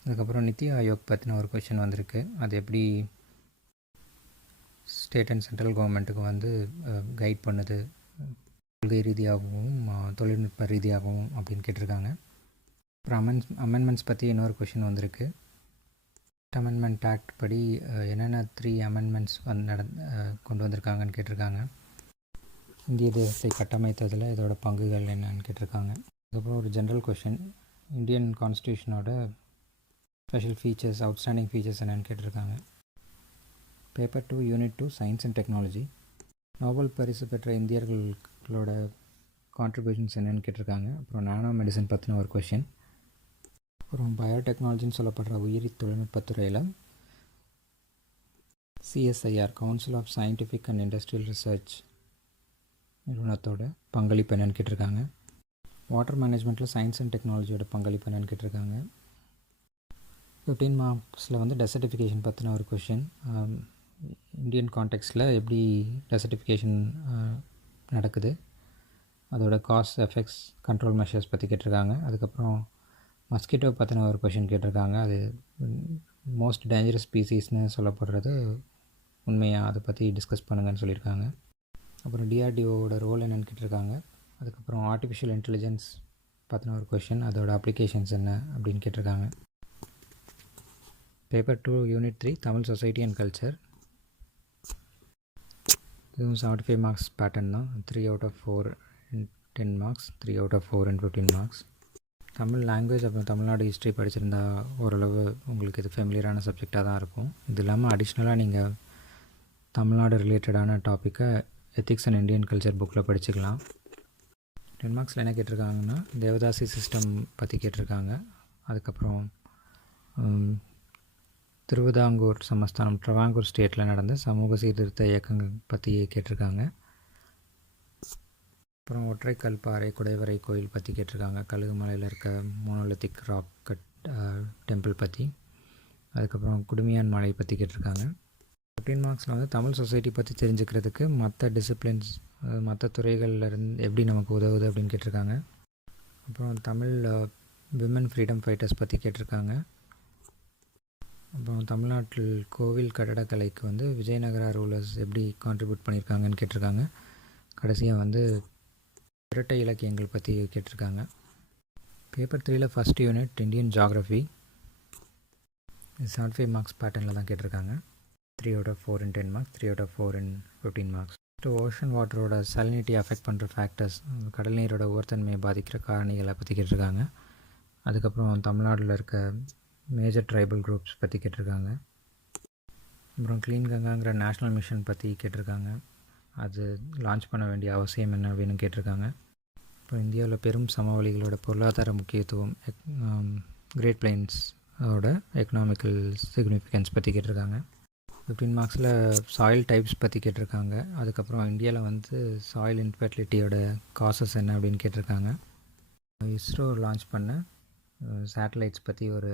அதுக்கப்புறம் நித்தி ஆயோக் பற்றின ஒரு கொஷின் வந்திருக்கு. அது எப்படி ஸ்டேட் அண்ட் சென்ட்ரல் கவர்மெண்ட்டுக்கு வந்து கைட் பண்ணுது, கொள்கை ரீதியாகவும் தொழில்நுட்ப ரீதியாகவும் அப்படின்னு கேட்டிருக்காங்க. அப்புறம் அமெண்ட்மெண்ட்ஸ் பற்றி இன்னொரு கொஷின் வந்திருக்கு. அமெண்ட்மெண்ட் ஆக்ட் படி என்னென்ன 3 அமெண்ட்மெண்ட்ஸ் கொண்டு வந்திருக்காங்கன்னு கேட்டிருக்காங்க. இந்திய தேசத்தை கட்டமைத்ததில் இதோட பங்குகள் என்னன்னு கேட்டிருக்காங்க. அதுக்கப்புறம் ஒரு ஜென்ரல் கொஷின், இந்தியன் கான்ஸ்டியூஷனோட ஸ்பெஷல் ஃபீச்சர்ஸ், அவுட்ஸ்டாண்டிங் ஃபீச்சர்ஸ் என்னென்னு கேட்டிருக்காங்க. Paper 2 unit 2 science and technology, Nobel பரிசு பெற்ற இந்தியர்களோட கான்ட்ரிபியூஷன்ஸ் என்னென்னு கேட்டிருக்காங்க. அப்புறம் நானோ மெடிசன் பற்றின ஒரு கொஷின். அப்புறம் பயோடெக்னாலஜின்னு சொல்லப்படுற உயிரி தொழில்நுட்பத்துறையில் CSIR, council of scientific and industrial research நிறுவனத்தோட பங்களிப்பு என்னென்னு கேட்டிருக்காங்க. வாட்டர் மேனேஜ்மெண்ட்டில் சயின்ஸ் அண்ட் டெக்னாலஜியோட பங்களிப்பு என்னென்னு கேட்டிருக்காங்க. 15 மார்க்ஸில் வந்து டெசர்டிஃபிகேஷன் பற்றின ஒரு கொஷின். இந்தியன் கான்டெக்ஸ்டில் எப்படி டெசர்டிஃபிகேஷன் நடக்குது, அதோட காஸ் எஃபெக்ட்ஸ், கண்ட்ரோல் மெஷர்ஸ் பற்றி கேட்டிருக்காங்க. அதுக்கப்புறம் மஸ்கிட்டோ பற்றின ஒரு கொஷின் கேட்டிருக்காங்க. அது மோஸ்ட் டேஞ்சரஸ் ஸ்பீசிஸ்னு சொல்லப்படுறது உண்மையாக, அதை பற்றி டிஸ்கஸ் பண்ணுங்கன்னு சொல்லியிருக்காங்க. அப்புறம் டிஆர்டிஓவோட ரோல் என்னென்னு கேட்டிருக்காங்க. அதுக்கப்புறம் ஆர்டிஃபிஷியல் இன்டெலிஜென்ஸ் பற்றின ஒரு கொஷின், அதோட அப்ளிகேஷன்ஸ் என்ன அப்படின்னு கேட்டிருக்காங்க. Paper 2 unit 3 Tamil society and culture. இதுவும் 75 மார்க்ஸ் பேட்டர்ன் தான். 3 out of 4 and 10 marks, 3 out of 4 and 15 marks. Tamil language அப்புறம் தமிழ்நாடு ஹிஸ்ட்ரி படிச்சிருந்தா ஓரளவு உங்களுக்கு இது ஃபெமிலியரான சப்ஜெக்டாக தான் இருக்கும். இது இல்லாமல் அடிஷ்னலாக நீங்கள் தமிழ்நாடு ரிலேட்டடான டாப்பிக்கை எத்திக்ஸ் அண்ட் இந்தியன் கல்ச்சர் புக்கில் படிச்சுக்கலாம். 10 மார்க்ஸில் என்ன கேட்டிருக்காங்கன்னா, தேவதாசி சிஸ்டம் பற்றி கேட்டிருக்காங்க. அதுக்கப்புறம் திருவிதாங்கூர் சமஸ்தானம், ட்ரவாங்கூர் ஸ்டேட்டில் நடந்த சமூக சீர்திருத்த இயக்கங்கள் பற்றி கேட்டிருக்காங்க. அப்புறம் ஒற்றைக்கல் பாறை குடைவரை கோயில் பற்றி கேட்டிருக்காங்க. கழுகுமலையில் இருக்க மோனோலித்திக் ராக் கட் டெம்பிள் பற்றி. அதுக்கப்புறம் குடுமியான் மலை பற்றி கேட்டிருக்காங்க. 15 மார்க்ஸில் வந்து தமிழ் சொசைட்டி பற்றி தெரிஞ்சுக்கிறதுக்கு மற்ற டிசிப்ளின்ஸ், மற்ற துறைகள்லேருந்து எப்படி நமக்கு உதவுது அப்படின்னு கேட்டிருக்காங்க. அப்புறம் தமிழ் விமன் ஃப்ரீடம் ஃபைட்டர்ஸ் பற்றி கேட்டிருக்காங்க. அப்புறம் தமிழ்நாட்டில் கோவில் கட்டடக்கலைக்கு வந்து விஜயநகரா ரூலர்ஸ் எப்படி கான்ட்ரிபியூட் பண்ணியிருக்காங்கன்னு கேட்டிருக்காங்க. கடைசியாக வந்து இரட்டை இலக்கியங்கள் பற்றி கேட்டிருக்காங்க. பேப்பர் 3ல் first unit Indian geography, 75 marks பேட்டர்னில் தான் கேட்டிருக்காங்க. 3 out of 4 and 10 marks, 3 out of 4 and 15 marks. Ocean வாட்டரோட சலினிட்டி அஃபெக்ட் பண்ணுற ஃபேக்டர்ஸ், கடல் நீரோட உவர்த்தன்மையை பாதிக்கிற காரணிகளை பற்றி கேட்டிருக்காங்க. அதுக்கப்புறம் தமிழ்நாட்டில் இருக்க மேஜர் ட்ரைபல் குரூப்ஸ் பற்றி கேட்டிருக்காங்க. அப்புறம் க்ளீன் கங்காங்கிற நேஷ்னல் மிஷன் பற்றி கேட்டிருக்காங்க. அது லான்ச் பண்ண வேண்டிய அவசியம் என்ன அப்படின்னு கேட்டிருக்காங்க. இப்போ இந்தியாவில் பெரும் சமவெளிகளோட பொருளாதார முக்கியத்துவம், கிரேட் பிளைன்ஸோட எக்கனாமிக்கல் சிக்னிஃபிகன்ஸ் பற்றி கேட்டிருக்காங்க. 15 மார்க்ஸில் சாயில் டைப்ஸ் பற்றி கேட்டிருக்காங்க. அதுக்கப்புறம் இந்தியாவில் வந்து சாயில் இன்ஃபர்டிலிட்டியோட காசஸ் என்ன அப்படின்னு கேட்டிருக்காங்க. இஸ்ரோ லான்ச் பண்ண சேட்டலைட்ஸ் பற்றி ஒரு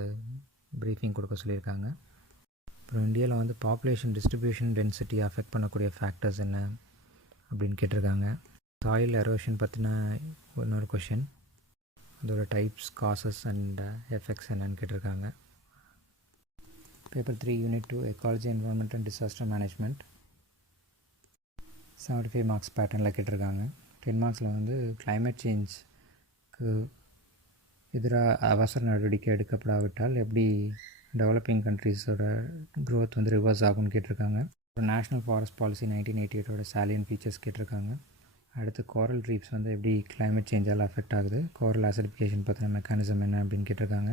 ப்ரீஃபிங் கொடுக்க சொல்லியிருக்காங்க. அப்புறம் இந்தியாவில் வந்து பாப்புலேஷன் டிஸ்ட்ரிபியூஷன் டென்சிட்டி அஃபெக்ட் பண்ணக்கூடிய ஃபேக்டர்ஸ் என்ன அப்படின்னு கேட்டிருக்காங்க. சாயில் எரோஷன் பற்றின இன்னொரு கொஷின், அதோட டைப்ஸ், காசஸ் அண்ட் எஃபெக்ட்ஸ் என்னன்னு கேட்டிருக்காங்க. Paper 3 unit 2 ecology, environment and disaster management, 75 marks பேட்டர்னில் கேட்டிருக்காங்க. 10 மார்க்ஸில் வந்து கிளைமேட் சேஞ்சுக்கு எதிராக அவசர நடவடிக்கை எடுக்கப்படாவிட்டால் எப்படி டெவலப்பிங் கண்ட்ரீஸோட க்ரோத் வந்து ரிவர்ஸ் ஆகும்னு கேட்டிருக்காங்க. அப்புறம் நேஷ்னல் ஃபாரஸ்ட் பாலிசி 1988ஓட சாலியன் ஃபீச்சர்ஸ் கேட்டிருக்காங்க. அடுத்து கோரல் ரீஃப்ஸ் வந்து எப்படி கிளைமேட் சேஞ்சால் அஃபெக்ட் ஆகுது, கோரல் ஆசிடிஃபிகேஷன் பற்றின மெக்கானிசம் என்ன அப்படின்னு கேட்டிருக்காங்க.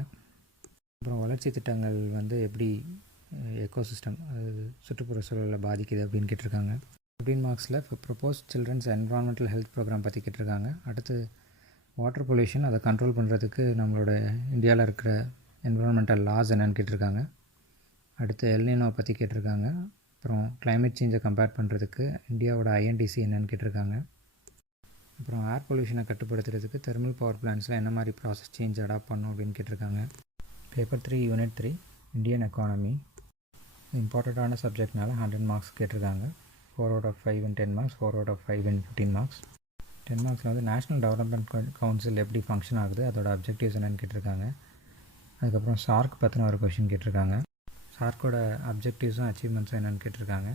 அப்புறம் வளர்ச்சி திட்டங்கள் வந்து எப்படி எக்கோசிஸ்டம், அது சுற்றுப்புற சூழலை பாதிக்குது அப்படின்னு கேட்டிருக்காங்க. 15 மார்க்ஸில் propose children's environmental health programme பற்றி கேட்டிருக்காங்க. அடுத்து வாட்டர் பொல்யூஷன், அதை கண்ட்ரோல் பண்ணுறதுக்கு நம்மளோட இந்தியாவில் இருக்கிற என்விரான்மெண்டல் லாஸ் என்னென்னு கேட்டிருக்காங்க. அடுத்து எல்னினோ பற்றி கேட்டிருக்காங்க. அப்புறம் கிளைமேட் சேஞ்சை கம்பேர் பண்ணுறதுக்கு இந்தியாவோட ஐஎன்டிசி என்னென்னு கேட்டிருக்காங்க. அப்புறம் ஏர் பொல்யூஷனை கட்டுப்படுத்துறதுக்கு தெர்மல் பவர் பிளான்ஸில் என்ன மாதிரி ப்ராசஸ் சேஞ்ச் அடாப்ட் பண்ணும் அப்படின்னு கேட்டிருக்காங்க. பேப்பர் 3 யூனிட் 3 இந்தியன் எக்கானமி, இம்பார்ட்டண்ட்டான சப்ஜெக்ட்னால 100 மார்க்ஸ் கேட்டிருக்காங்க. 4 out of 5 and 10 marks, 4 out of 5 and 15 marks. 10 மார்க்ஸில் வந்து நேஷ்னல் டெவலப்மெண்ட் கவுன்சில் எப்படி ஃபங்க்ஷன் ஆகுது, அதோட அப்ஜெக்டிவ்ஸ் என்னென்னு கேட்டிருக்காங்க. அதுக்கப்புறம் சார்க் பற்றின ஒரு கொஷின் கேட்டிருக்காங்க. சார்க்கோட அப்ஜெக்டிவ்ஸும் அச்சீவ்மெண்ட்ஸும் என்னென்னு கேட்டிருக்காங்க.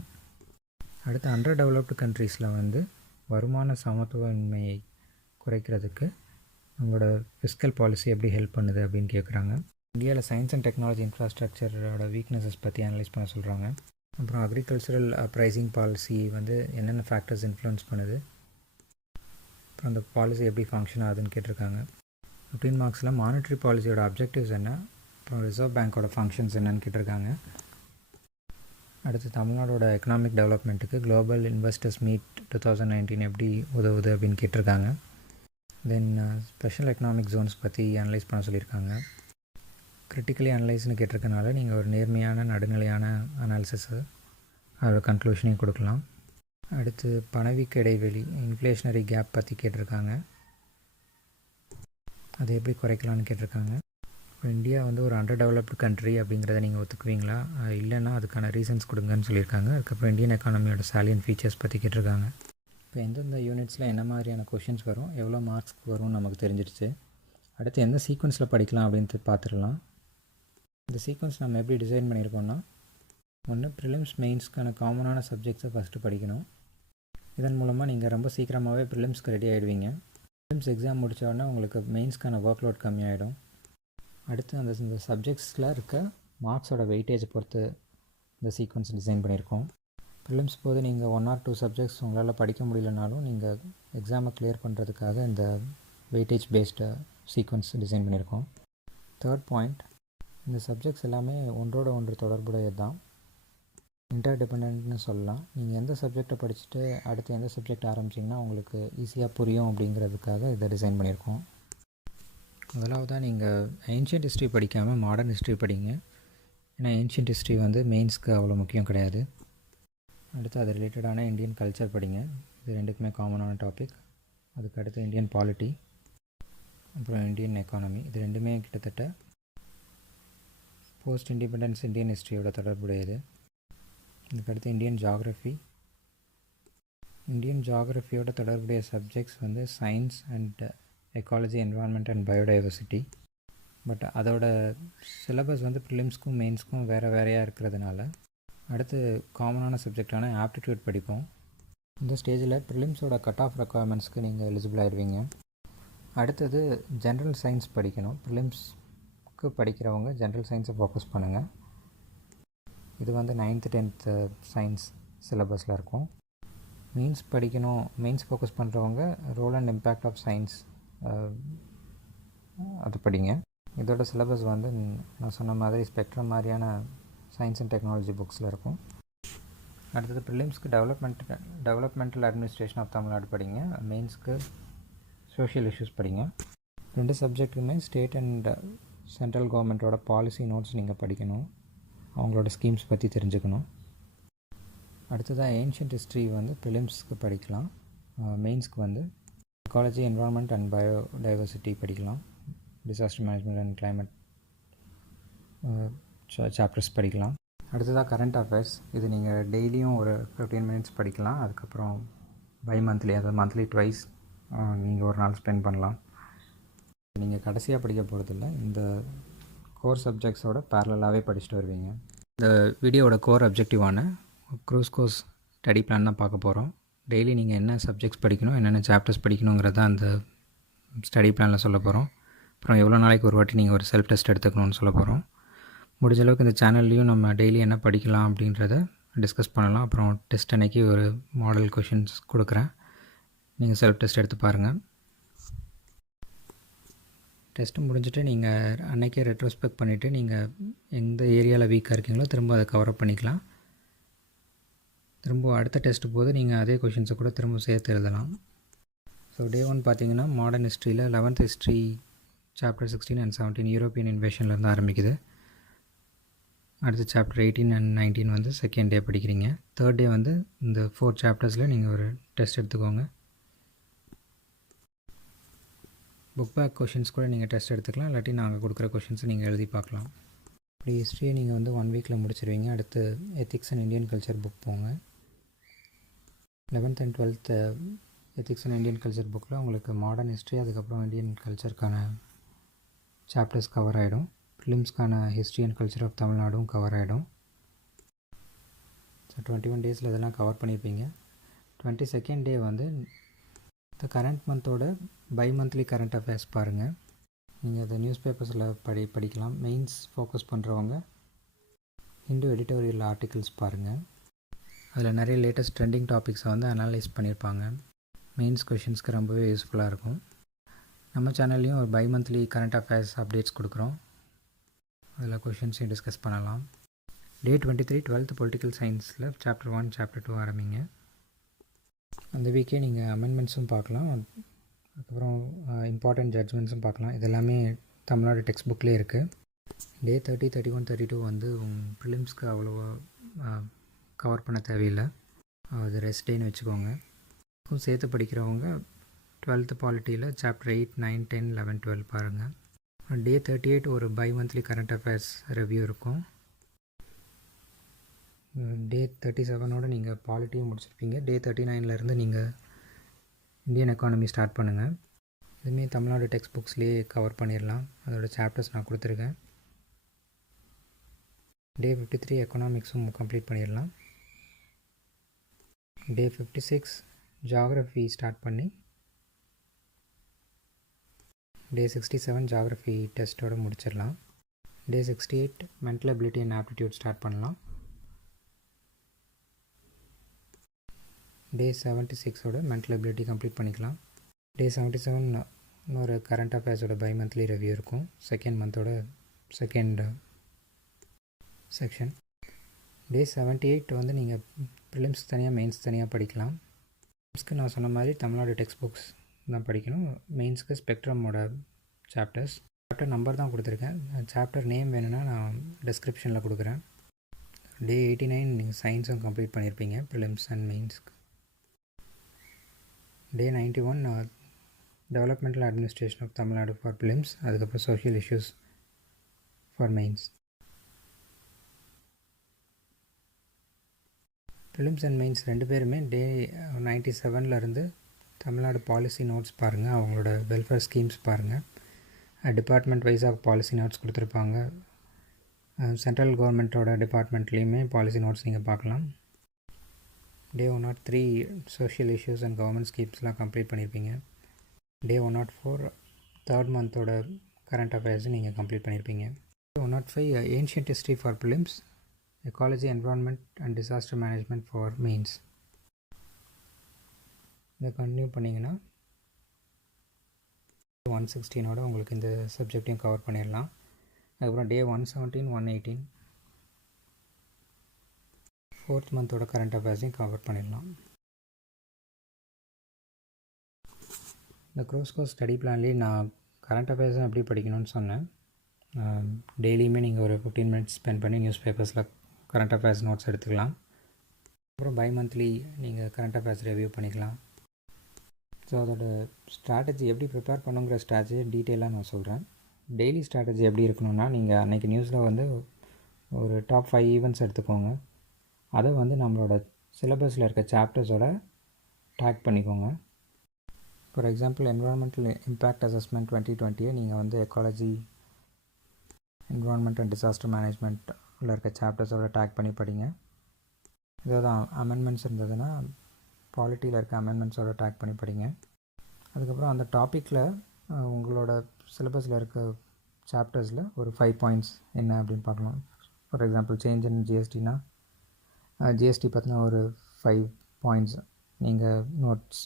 அடுத்து அண்டர் டெவலப்டு கண்ட்ரீஸில் வந்து வருமான சமத்துவமின்மையை குறைக்கிறதுக்கு நம்மளோட ஃபிஸ்கல் பாலிசி எப்படி ஹெல்ப் பண்ணுது அப்படின்னு கேட்குறாங்க. இந்தியாவில் சயின்ஸ் அண்ட் டெக்னாலஜி இன்ஃப்ராஸ்ட்ரக்சரோட வீக்னஸஸ் பற்றி அனலைஸ் பண்ண சொல்கிறாங்க. அப்புறம் அக்ரிகல்ச்சரல் ப்ரைஸிங் பாலிசி வந்து என்னென்ன ஃபேக்டர்ஸ் இன்ஃப்ளூயன்ஸ் பண்ணுது, அப்புறம் அந்த பாலிசி எப்படி ஃபங்க்ஷன் ஆகுதுன்னு கேட்டிருக்காங்க. 15 மார்க்ஸில் மானிட்டரி பாலிசியோட அப்ஜெக்டிவ்ஸ் என்ன, அப்புறம் ரிசர்வ் பேங்க்கோட ஃபங்க்ஷன்ஸ் என்னன்னு கேட்டிருக்காங்க. அடுத்து தமிழ்நாடோட எக்கனாமிக் டெவலப்மெண்ட்டுக்கு குளோபல் இன்வெஸ்டர்ஸ் மீட் 2019 எப்படி உதவுது அப்படின்னு கேட்டிருக்காங்க. தென் ஸ்பெஷல் எக்கனாமிக் ஜோன்ஸ் பற்றி அனலைஸ் பண்ண சொல்லியிருக்காங்க. கிரிட்டிக்கலி அனலைஸ்னு கேட்டிருக்கனால நீங்கள் ஒரு நேர்மையான நடுநிலையான அனாலிசிஸு அதோட கன்க்ளூஷனையும் கொடுக்கலாம். அடுத்து பணவீக்க இடைவெளி இன்ஃப்ளேஷனரி கேப் பற்றி கேட்டிருக்காங்க. அதை எப்படி குறைக்கலான்னு கேட்டிருக்காங்க. இப்போ இந்தியா வந்து ஒரு அண்டர் டெவலப்டு கண்ட்ரி அப்படிங்கிறத நீங்கள் ஒத்துக்குவீங்களா, இல்லைன்னா அதுக்கான ரீசன்ஸ் கொடுங்கன்னு சொல்லியிருக்காங்க. அதுக்கப்புறம் இந்தியன் எக்கானமியோட சாலியன் ஃபீச்சர்ஸ் பற்றி கேட்டிருக்காங்க. இப்போ எந்தெந்த யூனிட்ஸில் என்ன மாதிரியான கொஷின்ஸ் வரும், எவ்வளோ மார்க்ஸ்க்கு வரும்னு நமக்கு தெரிஞ்சிடுச்சு. அடுத்து எந்த சீக்வன்ஸில் படிக்கலாம் அப்படின்ட்டு பார்த்துடலாம். இந்த சீக்வன்ஸ் நம்ம எப்படி டிசைன் பண்ணியிருக்கோம்னா, ஒன்று ப்ரிலிம்ஸ் மெயின்ஸ்க்கான காமனான சப்ஜெக்ட்ஸை ஃபஸ்ட்டு படிக்கணும். இதன் மூலமாக நீங்கள் ரொம்ப சீக்கிரமாகவே ப்ரிலிம்ஸ்க்கு ரெடி ஆகிடுவீங்க. ப்ரிலிம்ஸ் எக்ஸாம் முடித்த உடனே உங்களுக்கு மெயின்ஸ்க்கான ஒர்க் லோட் கம்மியாகிடும். அடுத்து இந்த சப்ஜெக்ட்ஸில் இருக்க மார்க்ஸோட வெயிட்டேஜை பொறுத்து இந்த சீக்வன்ஸ் டிசைன் பண்ணியிருக்கோம். ப்ரிலிம்ஸ் போது நீங்கள் 1 or 2 சப்ஜெக்ட்ஸ் உங்களால் படிக்க முடியலனாலும் நீங்கள் எக்ஸாமை கிளியர் பண்ணுறதுக்காக இந்த வெயிட்டேஜ் பேஸ்டு சீக்வன்ஸ் டிசைன் பண்ணியிருக்கோம். தேர்ட் பாயிண்ட், இந்த சப்ஜெக்ட்ஸ் எல்லாமே ஒன்றோட ஒன்று தொடர்புடையது தான், இன்டர் டிபெண்ட்னு சொல்லலாம். நீங்கள் எந்த சப்ஜெக்டை படிச்சுட்டு அடுத்து எந்த சப்ஜெக்ட் ஆரம்பிச்சிங்கன்னா உங்களுக்கு ஈஸியாக புரியும் அப்படிங்கிறதுக்காக இதை டிசைன் பண்ணியிருக்கோம். முதலாவதாக நீங்கள் ஏன்ஷியன்ட் ஹிஸ்ட்ரி படிக்காமல் மாடர்ன் ஹிஸ்ட்ரி படிங்க. ஏன்னா ஏன்ஷியன்ட் ஹிஸ்ட்ரி வந்து மெயின்ஸ்க்கு அவ்வளோ முக்கியம் கிடையாது. அடுத்து அது ரிலேட்டடான இந்தியன் கல்ச்சர் படிங்க, இது ரெண்டுக்குமே காமனான டாபிக். அதுக்கு அடுத்து இந்தியன் பாலிட்டி, அப்புறம் இந்தியன் எக்கானமி, இது ரெண்டுமே கிட்டத்தட்ட போஸ்ட் இண்டிபெண்டன்ஸ் இந்தியன் ஹிஸ்ட்ரியோட தொடர்புடையது. இதுக்கடுத்து இந்தியன் ஜாகிரஃபி. இந்தியன் ஜாகிரஃபியோட தொடர்புடைய சப்ஜெக்ட்ஸ் வந்து science and ecology, environment and biodiversity. But அதோட சிலபஸ் வந்து ப்ரிலிம்ஸ்க்கும் மெயின்ஸ்க்கும் வேறையாக இருக்கிறதுனால அடுத்து காமனான சப்ஜெக்டான ஆப்டிடியூட் படிப்போம். இந்த ஸ்டேஜில் ப்ரிலிம்ஸோட கட் ஆஃப் ரெக்குவயர்மெண்ட்ஸ்க்கு நீங்கள் எலிஜிபிள் ஆகிடுவீங்க. அடுத்தது ஜென்ரல் சயின்ஸ் படிக்கணும். ப்ரிலிம்ஸ்க்கு படிக்கிறவங்க ஜென்ரல் சயின்ஸை ஃபோக்கஸ் பண்ணுங்கள். இது வந்து 9th 10th சயின்ஸ் சிலபஸில் இருக்கும். மெயின்ஸ் படிக்கணும், மெயின்ஸ் ஃபோக்கஸ் பண்ணுறவங்க role and impact of science அது படிங்க. இதோட சிலபஸ் வந்து நான் சொன்ன மாதிரி ஸ்பெக்ட்ரம் மாதிரியான சயின்ஸ் அண்ட் டெக்னாலஜி புக்ஸில் இருக்கும். அடுத்தது ப்ரிலிம்ஸ்க்கு டெவலப்மெண்டல் அட்மினிஸ்ட்ரேஷன் ஆஃப் தமிழ்நாடு படிங்க. மெயின்ஸ்க்கு சோஷியல் இஷ்யூஸ் படிங்க. 2 சப்ஜெக்ட்டுமே ஸ்டேட் அண்ட் சென்ட்ரல் கவர்மெண்ட்டோட பாலிசி நோட்ஸ் நீங்கள் படிக்கணும், அவங்களோட ஸ்கீம்ஸ் பற்றி தெரிஞ்சுக்கணும். அடுத்ததாக ஏன்ஷியன்ட் ஹிஸ்ட்ரி வந்து ப்ரிலிம்ஸ்க்கு படிக்கலாம். மெயின்ஸ்க்கு வந்து எக்காலஜி, என்விரான்மெண்ட் அண்ட் பயோடைவர்சிட்டி படிக்கலாம். Disaster management and climate chapters படிக்கலாம். அடுத்ததாக கரண்ட் அஃபேர்ஸ், இது நீங்கள் டெய்லியும் ஒரு 15 minutes படிக்கலாம். அதுக்கப்புறம் மந்த்லி, அதாவது மந்த்லி ட்வைஸ் நீங்கள் ஒரு நாள் ஸ்பெண்ட் பண்ணலாம். நீங்கள் கடைசியாக படிக்க போகிறதில்ல, இந்த கோர் சப்ஜெக்ட்ஸோட பேரலாகவே படிச்சுட்டு வருவீங்க. இந்த வீடியோவோட கோர் அப்ஜெக்டிவான க்ரூஸ் கோர்ஸ் ஸ்டடி பிளான் தான் பார்க்க போகிறோம். டெய்லி நீங்கள் என்ன சப்ஜெக்ட்ஸ் படிக்கணும், என்னென்ன சாப்டர்ஸ் படிக்கணுங்கிறத அந்த ஸ்டடி பிளானில் சொல்ல போகிறோம். அப்புறம் எவ்வளோ நாளைக்கு ஒரு வாட்டி நீங்கள் ஒரு செல்ஃப் டெஸ்ட் எடுத்துக்கணும்னு சொல்ல போகிறோம். முடிஞ்ச அளவுக்கு இந்த சேனல்லையும் நம்ம டெய்லி என்ன படிக்கலாம் அப்படின்றத டிஸ்கஸ் பண்ணலாம். அப்புறம் டெஸ்ட் அன்னைக்கு ஒரு மாடல் கொஷின்ஸ் கொடுக்குறேன், நீங்கள் செல்ஃப் டெஸ்ட் எடுத்து பாருங்கள். டெஸ்ட்டு முடிஞ்சுட்டு நீங்கள் அன்றைக்கே ரெட்ரோஸ்பெக்ட் பண்ணிவிட்டு நீங்கள் எந்த ஏரியாவில் வீக்காக இருக்கீங்களோ திரும்ப அதை கவரப் பண்ணிக்கலாம். திரும்ப அடுத்த டெஸ்ட்டு போது நீங்கள் அதே கொஷின்ஸை கூட திரும்ப சேர்த்து எழுதலாம். ஸோ டே 1 பார்த்தீங்கன்னா மாடர்ன் ஹிஸ்ட்ரியில் 11th history chapter 16 and 17 European இன்வேஷன்லேருந்து ஆரம்பிக்குது. அடுத்த சாப்டர் 18 and 19 வந்து செகண்ட் டே படிக்கிறீங்க. தேர்ட் டே வந்து இந்த 4 சாப்டர்ஸில் நீங்கள் ஒரு டெஸ்ட் எடுத்துக்கோங்க. புக் பேக் கொஷின்ஸ் கூட நீங்கள் டெஸ்ட் எடுத்துக்கலாம், இல்லாட்டி நாங்கள் கொடுக்குற கொஷின்ஸை நீங்கள் எழுதி பார்க்கலாம். இப்படி ஹிஸ்ட்ரியை நீங்கள் வந்து 1 வீக்கில் முடிச்சிருவீங்க. அடுத்து ethics and Indian culture book போங்க. 11th and 12th ethics and Indian culture புக்கில் உங்களுக்கு மாடர்ன் ஹிஸ்ட்ரி, அதுக்கப்புறம் இந்தியன் கல்ச்சருக்கான சாப்டர்ஸ் கவர் ஆகிடும். ப்ரிலிம்ஸ்க்கான ஹிஸ்ட்ரி அண்ட் கல்ச்சர் ஆஃப் தமிழ்நாடும் கவர் ஆகிடும். ஸோ 21 டேஸில் இதெல்லாம் கவர் பண்ணியிருப்பீங்க. 22nd டே வந்து இந்த கரண்ட் மந்தோட மந்த்லி கரண்ட் அஃபேர்ஸ் பாருங்கள். நீங்கள் அதை நியூஸ் பேப்பர்ஸில் படிக்கலாம். மெயின்ஸ் ஃபோக்கஸ் பண்ணுறவங்க ஹிந்து எடிட்டோரியல் ஆர்டிகிள்ஸ் பாருங்கள். அதில் நிறைய லேட்டஸ்ட் ட்ரெண்டிங் டாபிக்ஸை வந்து அனலைஸ் பண்ணியிருப்பாங்க. மெயின்ஸ் கொஷின்ஸ்க்கு ரொம்பவே யூஸ்ஃபுல்லாக இருக்கும். நம்ம சேனல்லையும் ஒரு bimonthly current affairs updates கொடுக்குறோம். அதில் கொஷின்ஸையும் டிஸ்கஸ் பண்ணலாம். Day 23 12th பொலிட்டிக்கல் சயின்ஸில் சாப்டர் 1 சாப்டர் 2 ஆரம்பிங்க. அந்த வீக்கே நீங்கள் அமெண்ட்மெண்ட்ஸும் பார்க்கலாம், அதுக்கப்புறம் இம்பார்ட்டண்ட் ஜட்ஜ்மெண்ட்ஸும் பார்க்கலாம். இதெல்லாமே தமிழ்நாடு டெக்ஸ்ட் புக்லேயே இருக்குது. Day 30 31 32 வந்து ப்ரிலிம்ஸ்க்கு அவ்வளோவா கவர் பண்ண தேவையில்லை, அது ரெஸ்ட் டேன்னு வச்சுக்கோங்க. சேர்த்து படிக்கிறவங்க 12th பாலிட்டியில் சாப்டர் 8 9 10 11 12 பாருங்கள். Day 38 ஒரு bimonthly current affairs review இருக்கும். Day 37ஓடு நீங்கள் பாலிட்டியும் முடிச்சிருப்பீங்க. Day 39லேருந்து நீங்கள் இந்தியன் எக்கானமி ஸ்டார்ட் பண்ணுங்கள். இதுவுமே தமிழ்நாடு டெக்ஸ்ட் புக்ஸ்லேயே கவர் பண்ணிடலாம். அதோட சாப்டர்ஸ் நான் கொடுத்துருக்கேன். Day 53 எக்கனாமிக்ஸும் கம்ப்ளீட் பண்ணிடலாம். Day 56 ஜியாகிரஃபி ஸ்டார்ட் பண்ணி Day 67 ஜியாகிரஃபி டெஸ்ட்டோடு முடிச்சிடலாம். Day 68 mental ability and aptitude start பண்ணலாம். Day 76ஓட மென்டல் எபிலிட்டி கம்ப்ளீட் பண்ணிக்கலாம். Day 77 இன்னொரு கரண்ட் அஃபேர்ஸோட பை மந்த்லி ரிவ்யூ இருக்கும், செகண்ட் மந்தோட செகண்ட் செக்ஷன். Day 78 வந்து நீங்கள் ப்ரிலிம்ஸ் தனியாக மெயின்ஸ் தனியாக படிக்கலாம். ப்ரிலிம்ஸ்க்கு நான் சொன்ன மாதிரி தமிழ்நாடு டெக்ஸ்ட் புக்ஸ் தான் படிக்கணும். மெயின்ஸ்க்கு ஸ்பெக்ட்ரமோட சாப்டர் நம்பர் தான் கொடுத்துருக்கேன். சாப்டர் நேம் வேணும்னா நான் டிஸ்கிரிப்ஷனில் கொடுக்குறேன். Day 89 நீங்கள் சயின்ஸும் கம்ப்ளீட் பண்ணியிருப்பீங்க ப்ரிலிம்ஸ் அண்ட் மெயின்ஸ்க்கு. Day 91 developmental administration of Tamil Nadu for prelims, அதுக்கப்புறம் social issues for mains. Prelims and mains ரெண்டு பேருமே Day 97லேருந்து தமிழ்நாடு பாலிசி நோட்ஸ் பாருங்கள், அவங்களோட வெல்ஃபேர் ஸ்கீம்ஸ் பாருங்கள். டிபார்ட்மெண்ட் வைஸாக பாலிசி நோட்ஸ் கொடுத்துருப்பாங்க. சென்ட்ரல் கவர்மெண்ட்டோட டிபார்ட்மெண்ட்லேயுமே பாலிசி நோட்ஸ் நீங்கள் பார்க்கலாம். Day 103 social issues and government ஸ்கீம்ஸ்லாம் கம்ப்ளீட் பண்ணியிருப்பீங்க. Day 104 தேர்ட் மந்தோட கரண்ட் அஃபேர்ஸும் நீங்கள் கம்ப்ளீட் பண்ணியிருப்பீங்க. Day 105 ancient history for prelims, ecology environment and disaster management for mains. இதை கண்டினியூ பண்ணிங்கன்னா 116ஓட உங்களுக்கு இந்த சப்ஜெக்டையும் கவர் பண்ணிடலாம். அதுக்கப்புறம் Day 117 118 ஃபோர்த் மந்தோட கரண்ட் அஃபேர்ஸையும் கவர் பண்ணிடலாம். இந்த க்ரோஸ்கோர்ஸ் ஸ்டடி பிளான்லேயே நான் கரண்ட் அஃபேர்ஸும் எப்படி படிக்கணும்னு சொன்னேன். டெய்லியுமே நீங்கள் ஒரு 15 மினிட்ஸ் ஸ்பெண்ட் பண்ணி நியூஸ் பேப்பர்ஸில் கரண்ட் அஃபேர்ஸ் நோட்ஸ் எடுத்துக்கலாம். அப்புறம் பை மந்த்லி நீங்கள் கரண்ட் அஃபேர்ஸ் ரிவ்யூ பண்ணிக்கலாம். ஸோ அதோட ஸ்ட்ராட்டஜி எப்படி ப்ரிப்பேர் பண்ணுங்கிற ஸ்ட்ராட்டஜி டீட்டெயிலாக நான் சொல்கிறேன். டெய்லி ஸ்ட்ராட்டஜி எப்படி இருக்கணும்னா, நீங்கள் அன்றைக்கி நியூஸில் வந்து ஒரு டாப் 5 ஈவெண்ட்ஸ் எடுத்துக்கோங்க. அதை வந்து நம்மளோட சிலபஸில் இருக்க சாப்டர்ஸோட டேக் பண்ணிக்கோங்க. For example environmental impact assessment 2020 நீங்கள் வந்து ecology environment and disaster management உள்ள இருக்க சாப்டர்ஸோட டேக் பண்ணி படிங்க. ஏதாவது அமெண்ட்மெண்ட்ஸ் இருந்ததுன்னா பாலிட்டியில் இருக்க அமெண்ட்மெண்ட்ஸோட டேக் பண்ணி படிங்க. அதுக்கப்புறம் அந்த டாப்பிக்கில் உங்களோட சிலபஸில் இருக்க சாப்டர்ஸில் ஒரு 5 பாயிண்ட்ஸ் என்ன அப்படின்னு பார்க்கலாம். ஃபார் எக்ஸாம்பிள் சேஞ்ச் இன் ஜிஎஸ்டினா ஜிஎஸ்டி பற்றின ஒரு 5 பாயிண்ட்ஸ் நீங்கள் நோட்ஸ்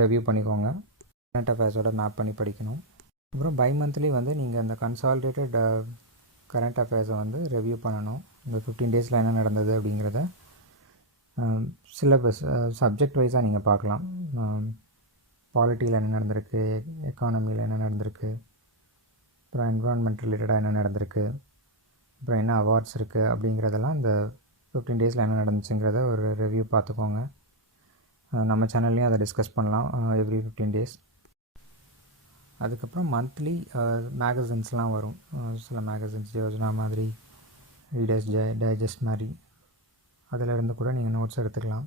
ரிவ்யூ பண்ணிக்கோங்க. கரண்ட் அஃபேர்ஸோட மேப் பண்ணி படிக்கணும். அப்புறம் பை மந்த்லி வந்து நீங்கள் அந்த கன்சாலிடேட்டட் கரண்ட் அஃபேர்ஸை வந்து ரிவ்யூ பண்ணணும். இந்த 15 டேஸில் என்ன நடந்தது அப்படிங்கிறத சிலபஸ் சப்ஜெக்ட் வைஸாக நீங்கள் பார்க்கலாம். பாலிட்டியில் என்ன நடந்திருக்கு, எக்கானமியில் என்ன நடந்திருக்கு, அப்புறம் என்விரான்மெண்ட் ரிலேட்டடாக என்ன நடந்திருக்கு, அப்புறம் என்ன அவார்ட்ஸ் இருக்குது அப்படிங்கிறதெல்லாம் இந்த 15 டேஸில் என்ன நடந்துச்சுங்கிறத ஒரு ரிவ்யூ பார்த்துக்கோங்க. நம்ம சேனல்லையும் அதை டிஸ்கஸ் பண்ணலாம் எவ்ரி 15 டேஸ். அதுக்கப்புறம் மந்த்லி மேகசின்ஸ்லாம் வரும். சில மேகசின்ஸ் யோஜனா மாதிரி, ரீடர்ஸ் டைஜஸ்ட் மாதிரி, அதிலிருந்து கூட நீங்கள் நோட்ஸ் எடுத்துக்கலாம்.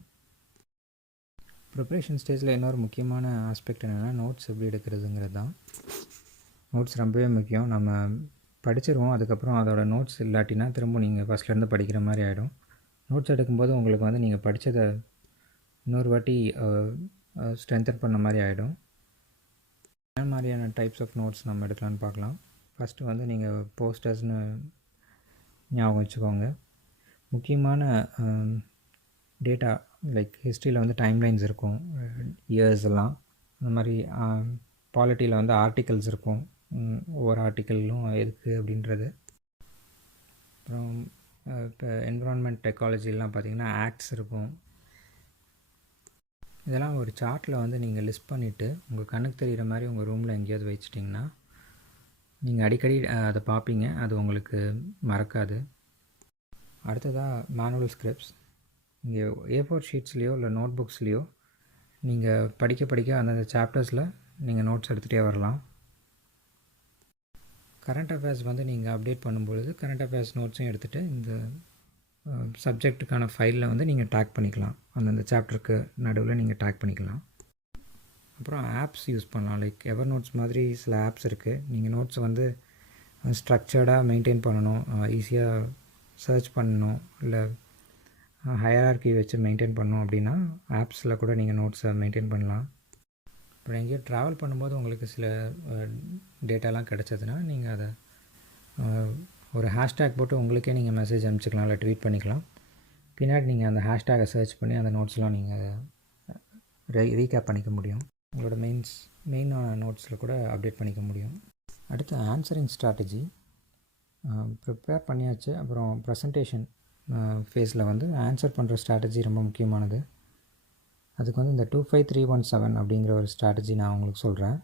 ப்ரிப்ரேஷன் ஸ்டேஜில் இன்னொரு முக்கியமான ஆஸ்பெக்ட் என்னென்னா நோட்ஸ் எப்படி எடுக்கிறதுங்கிறது தான். நோட்ஸ் ரொம்பவே முக்கியம். நம்ம படிச்சிருவோம், அதுக்கப்புறம் அதோட நோட்ஸ் இல்லாட்டினா திரும்ப நீங்கள் ஃபஸ்ட்லேருந்து படிக்கிற மாதிரி ஆகிடும். நோட்ஸ் எடுக்கும்போது உங்களுக்கு வந்து நீங்கள் படித்ததை இன்னொரு வாட்டி ஸ்ட்ரென்தன் பண்ண மாதிரி ஆகிடும். என்ன மாதிரியான டைப்ஸ் ஆஃப் நோட்ஸ் நம்ம எடுக்கலான்னு பார்க்கலாம். ஃபஸ்ட்டு வந்து நீங்கள் போஸ்டர்ஸ்னு ஞாபகம் வச்சுக்கோங்க. முக்கியமான டேட்டா லைக் ஹிஸ்ட்ரியில் வந்து டைம்லைன்ஸ் இருக்கும், இயர்ஸ் எல்லாம். அந்த மாதிரி பாலிட்டியில் வந்து ஆர்டிகல்ஸ் இருக்கும், ஒவ்வொரு ஆர்டிக்கலும் எதுக்கு அப்படின்றது. அப்புறம் இப்போ என்விரான்மெண்ட் டெக்னாலஜிலாம் பார்த்திங்கன்னா ஆக்ட்ஸ் இருக்கும். இதெல்லாம் ஒரு சார்ட்டில் வந்து நீங்கள் லிஸ்ட் பண்ணிவிட்டு உங்கள் கண்ணுக்கு தெரிகிற மாதிரி உங்கள் ரூமில் எங்கேயாவது வச்சிட்டிங்கன்னா நீங்கள் அடிக்கடி அதை பார்ப்பீங்க, அது உங்களுக்கு மறக்காது. அடுத்ததாக மேனுவல் ஸ்கிரிப்ட்ஸ். நீங்கள் A4 ஷீட்ஸ்லேயோ இல்லை நோட் புக்ஸ்லேயோ நீங்கள் படிக்க அந்தந்த சாப்டர்ஸில் நீங்கள் நோட்ஸ் எடுத்துகிட்டே வரலாம். கரண்ட் அஃபேர்ஸ் வந்து நீங்கள் அப்டேட் பண்ணும்பொழுது கரண்ட் அஃபேர்ஸ் நோட்ஸும் எடுத்துகிட்டு இந்த சப்ஜெக்ட்டுக்கான ஃபைலில் வந்து நீங்கள் டேக் பண்ணிக்கலாம். அந்தந்த சாப்டருக்கு நடுவில் நீங்கள் டேக் பண்ணிக்கலாம். அப்புறம் ஆப்ஸ் யூஸ் பண்ணலாம். லைக் எவர் நோட்ஸ் மாதிரி சில ஆப்ஸ் இருக்குது. நீங்கள் நோட்ஸை வந்து ஸ்ட்ரக்சர்டாக மெயின்டைன் பண்ணணும், ஈஸியாக சர்ச் பண்ணணும், இல்லை ஹையரார்கி வச்சு மெயின்டைன் பண்ணணும் அப்படின்னா ஆப்ஸில் கூட நீங்கள் நோட்ஸை மெயின்டைன் பண்ணலாம். அப்புறம் எங்கேயோ ட்ராவல் பண்ணும்போது உங்களுக்கு சில டேட்டாலாம் கிடச்சதுன்னா நீங்கள் அதை ஒரு ஹேஷ்டேக் போட்டு உங்களுக்கே நீங்கள் மெசேஜ் அனுப்பிச்சிக்கலாம், இல்லை ட்வீட் பண்ணிக்கலாம். பின்னாடி நீங்கள் அந்த ஹேஷ்டேகை சர்ச் பண்ணி அந்த நோட்ஸ்லாம் நீங்கள் ரீகேப் பண்ணிக்க முடியும். உங்களோட மெயினான நோட்ஸில் கூட அப்டேட் பண்ணிக்க முடியும். அடுத்து ஆன்சரிங் ஸ்ட்ராட்டஜி. ப்ரிப்பேர் பண்ணியாச்சு. அப்புறம் ப்ரெசன்டேஷன் ஃபேஸில் வந்து ஆன்சர் பண்ணுற ஸ்ட்ராட்டஜி ரொம்ப முக்கியமானது. அதுக்கு வந்து இந்த 25317 அப்படிங்கிற ஒரு ஸ்ட்ராட்டஜி நான் உங்களுக்கு சொல்கிறேன்.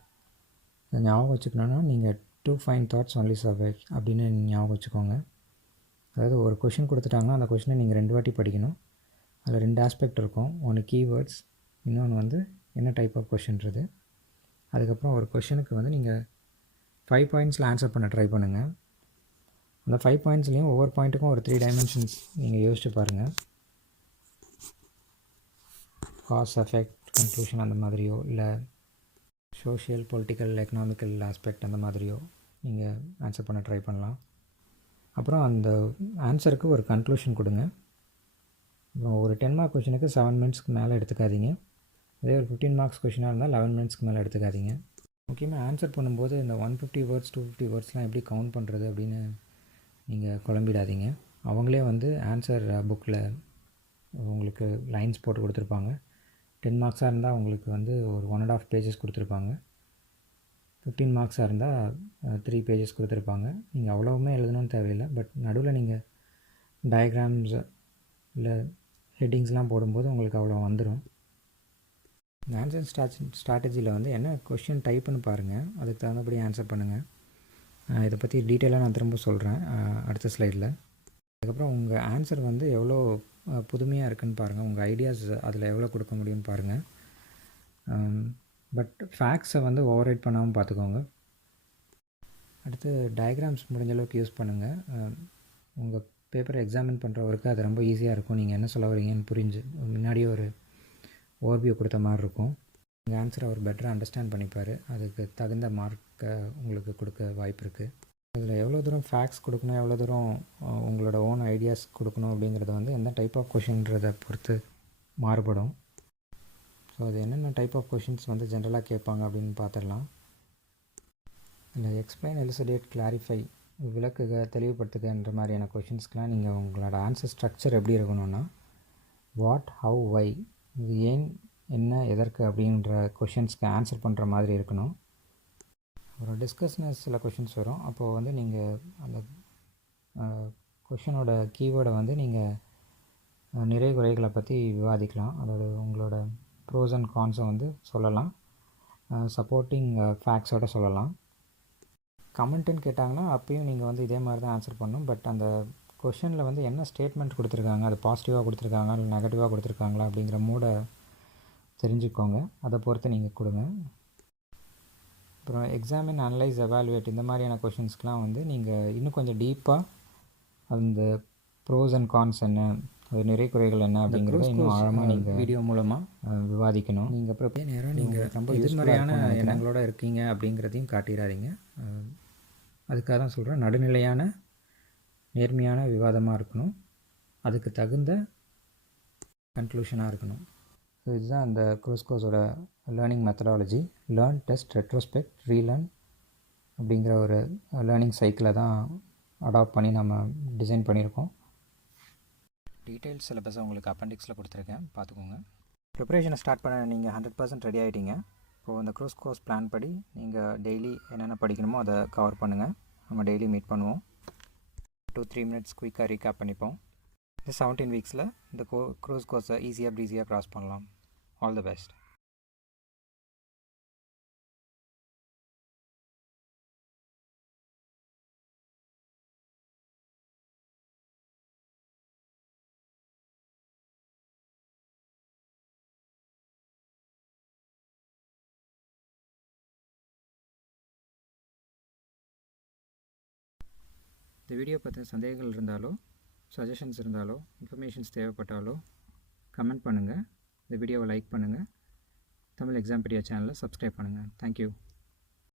அதை ஞாபகம் வச்சுக்கணுன்னா நீங்கள் 2 fine thoughts only survive அப்படின்னு ஞாபகம் வச்சுக்கோங்க. அதாவது ஒரு கொஷின் கொடுத்துட்டாங்கன்னா அந்த கொஷினை நீங்கள் 2 வாட்டி படிக்கணும். அதில் 2 ஆஸ்பெக்ட் இருக்கும். ஒன்று கீவேர்ட்ஸ், இன்னொன்று வந்து என்ன டைப் ஆஃப் கொஷின்றது. அதுக்கப்புறம் ஒரு கொஷனுக்கு வந்து நீங்கள் 5 பாயிண்ட்ஸில் ஆன்சர் பண்ண ட்ரை பண்ணுங்கள். அந்த 5 பாயிண்ட்ஸ்லேயும் ஒவ்வொரு பாயிண்ட்டுக்கும் ஒரு 3 டைமென்ஷன்ஸ் நீங்கள் யோசிச்சு பாருங்கள். காஸ், எஃபெக்ட், கன்க்ளூஷன் அந்த மாதிரியோ, இல்லை சோஷியல், பொலிட்டிக்கல், எக்கனாமிக்கல் ஆஸ்பெக்ட் அந்த மாதிரியோ நீங்கள் ஆன்சர் பண்ண ட்ரை பண்ணலாம். அப்புறம் அந்த ஆன்சருக்கு ஒரு கன்க்ளூஷன் கொடுங்க. ஒரு 10 மார்க் கொஷினுக்கு 7 மினிட்ஸ்க்கு மேலே எடுத்துக்காதீங்க. அதே ஒரு 15 மார்க்ஸ் கொஷினாக இருந்தால் 11 மினிட்ஸ்க்கு மேலே எடுத்துக்காதீங்க. முக்கியமாக ஆன்சர் பண்ணும்போது இந்த 150 வேர்ட்ஸ் 250 வேர்ட்ஸ்லாம் எப்படி கவுண்ட் பண்ணுறது அப்படின்னு நீங்கள் குழம்பிடாதீங்க. அவங்களே வந்து ஆன்சர் புக்கில் உங்களுக்கு லைன்ஸ் போட்டு கொடுத்துருப்பாங்க. 10 மார்க்ஸாக இருந்தால் உங்களுக்கு வந்து ஒரு 1.5 பேஜஸ் கொடுத்துருப்பாங்க. 15 மார்க்ஸாக இருந்தால் 3 பேஜஸ் கொடுத்துருப்பாங்க. நீங்கள் அவ்வளோவுமே எழுதணும்னு தேவையில்லை. பட் நடுவில் நீங்கள் டயக்ராம்ஸ் இல்லை ஹெட்டிங்ஸ்லாம் போடும்போது உங்களுக்கு அவ்வளோ வந்துடும். இந்த ஆன்சர் ஸ்ட்ராட்டஜியில் வந்து என்ன கொஷின் டைப்புன்னு பாருங்கள், அதுக்கு தகுந்தபடி ஆன்சர் பண்ணுங்கள். இதை பற்றி டீட்டெயிலாக நான் திரும்ப சொல்கிறேன் அடுத்த ஸ்லைடில். அதுக்கப்புறம் உங்கள் ஆன்சர் வந்து எவ்வளோ புதுமையாக இருக்குதுன்னு பாருங்கள், உங்கள் ஐடியாஸ் அதில் எவ்வளோ கொடுக்க முடியும்னு பாருங்கள். பட் ஃபேக்ட்ஸை வந்து ஓவர் ரைட் பண்ணாமல் பார்த்துக்கோங்க. அடுத்து டயக்ராம்ஸ் முடிஞ்ச அளவுக்கு யூஸ் பண்ணுங்கள். உங்கள் பேப்பரை எக்ஸாமின் பண்ணுறவருக்கு அது ரொம்ப ஈஸியாக இருக்கும். நீங்கள் என்ன சொல்ல வரீங்கன்னு புரிஞ்சு முன்னாடியே ஒரு ஓவர்வியூ கொடுத்த மாதிரி இருக்கும். உங்கள் ஆன்சரை அவர் பெட்டராக அண்டர்ஸ்டாண்ட் பண்ணிப்பார். அதுக்கு தகுந்த மார்க்கை உங்களுக்கு கொடுக்க வாய்ப்பு இருக்குது. அதில் எவ்வளோ தூரம் ஃபேக்ட்ஸ் கொடுக்கணும், எவ்வளோ தூரம் உங்களோட ஓன் ஐடியாஸ் கொடுக்கணும் அப்படிங்கிறத வந்து எந்த டைப் ஆஃப் கொஷின்றதை பொறுத்து மாறுபடும். ஸோ அது என்னென்ன டைப் ஆஃப் கொஷின்ஸ் வந்து ஜென்ரலாக கேட்பாங்க அப்படின்னு பார்த்துடலாம். இல்லை எக்ஸ்பிளைன், எலுசிடேட், கிளாரிஃபை, விளக்குக, தெளிவுபடுத்துகன்ற மாதிரியான கொஷின்ஸ்க்கெலாம் நீங்கள் உங்களோட ஆன்சர் ஸ்ட்ரக்சர் எப்படி இருக்கணும்னா வாட், ஹவ், வை, இது ஏன், என்ன, எதற்கு அப்படின்ற கொஷின்ஸ்க்கு ஆன்சர் பண்ணுற மாதிரி இருக்கணும். அப்புறம் டிஸ்கஸ்னு சில கொஷின்ஸ் வரும். அப்போது வந்து நீங்கள் அந்த கொஷினோட கீவேர்டை வந்து நீங்கள் நிறை குறைகளை பற்றி விவாதிக்கலாம். அதோட உங்களோட ப்ரோஸ் அண்ட் கான்ஸை வந்து சொல்லலாம், சப்போர்ட்டிங் ஃபேக்ட்ஸோடு சொல்லலாம். கமெண்ட்டுன்னு கேட்டாங்கன்னா அப்பயும் நீங்கள் வந்து இதே மாதிரி தான் ஆன்சர் பண்ணணும். பட் அந்த கொஷனில் வந்து என்ன ஸ்டேட்மெண்ட் கொடுத்துருக்காங்க, அது பாசிட்டிவாக கொடுத்துருக்காங்க இல்லை நெகட்டிவாக கொடுத்துருக்காங்களா அப்படிங்கிற மூடை தெரிஞ்சுக்கோங்க. அதை பொறுத்து நீங்கள் கொடுங்க. அப்புறம் எக்ஸாமின், அனலைஸ், எவாலுவேட் இந்த மாதிரியான கொஷின்ஸ்க்கெலாம் வந்து நீங்கள் இன்னும் கொஞ்சம் டீப்பாக அந்த ப்ரோஸ் அண்ட் கான்ஸ் என்ன, அது நிறை குறைகள் என்ன அப்படிங்கிறத இன்னும் ஆழமாக நீங்கள் வீடியோ மூலமாக விவாதிக்கணும். நீங்கள் அப்புறம் நேரம் நீங்கள் ரொம்ப எதிர்மறையான எண்ணங்களோடு இருக்கீங்க அப்படிங்கிறதையும் காட்டிடாதீங்க. அதுக்காக தான் சொல்கிறேன், நடுநிலையான நேர்மையான விவாதமாக இருக்கணும், அதுக்கு தகுந்த கன்க்ளூஷனாக இருக்கணும். ஸோ இதுதான் அந்த க்ரூஸ் கோர்ஸோட learning methodology learn, test, retrospect, relearn அப்படிங்கிற ஒரு லேர்னிங் சைக்கிளை தான் அடாப்ட் பண்ணி நம்ம டிசைன் பண்ணியிருக்கோம். டீட்டெயில்ஸ் சிலபஸை உங்களுக்கு அப்பெண்டிக்ஸில் கொடுத்துருக்கேன், பார்த்துக்கோங்க. ப்ரிப்பரேஷனை ஸ்டார்ட் பண்ண நீங்கள் 100% ரெடி ஆகிட்டீங்க. இப்போது அந்த க்ரூஸ் கோர்ஸ் பிளான் படி நீங்கள் டெய்லி என்னென்ன படிக்கணுமோ அதை கவர் பண்ணுங்கள். நம்ம டெய்லி மீட் பண்ணுவோம். 2-3 மினிட்ஸ் குயிக்காக ரீகேப் பண்ணிப்போம். இந்த 17 வீக்ஸில் இந்த க்ரூஸ் கோர்ஸை ஈஸியாக க்ராஸ் பண்ணலாம். All the best. இந்த வீடியோ பற்றின சந்தேகங்கள் இருந்தாலோ, சஜஷன்ஸ் இருந்தாலோ, இன்ஃபர்மேஷன்ஸ் தேவைப்பட்டாலோ கமெண்ட் பண்ணுங்கள். இந்த வீடியோவை லைக் பண்ணுங்கள். தமிழ் எக்ஸாம்பீடியா சேனலை சப்ஸ்கிரைப் பண்ணுங்கள். தேங்க்யூ.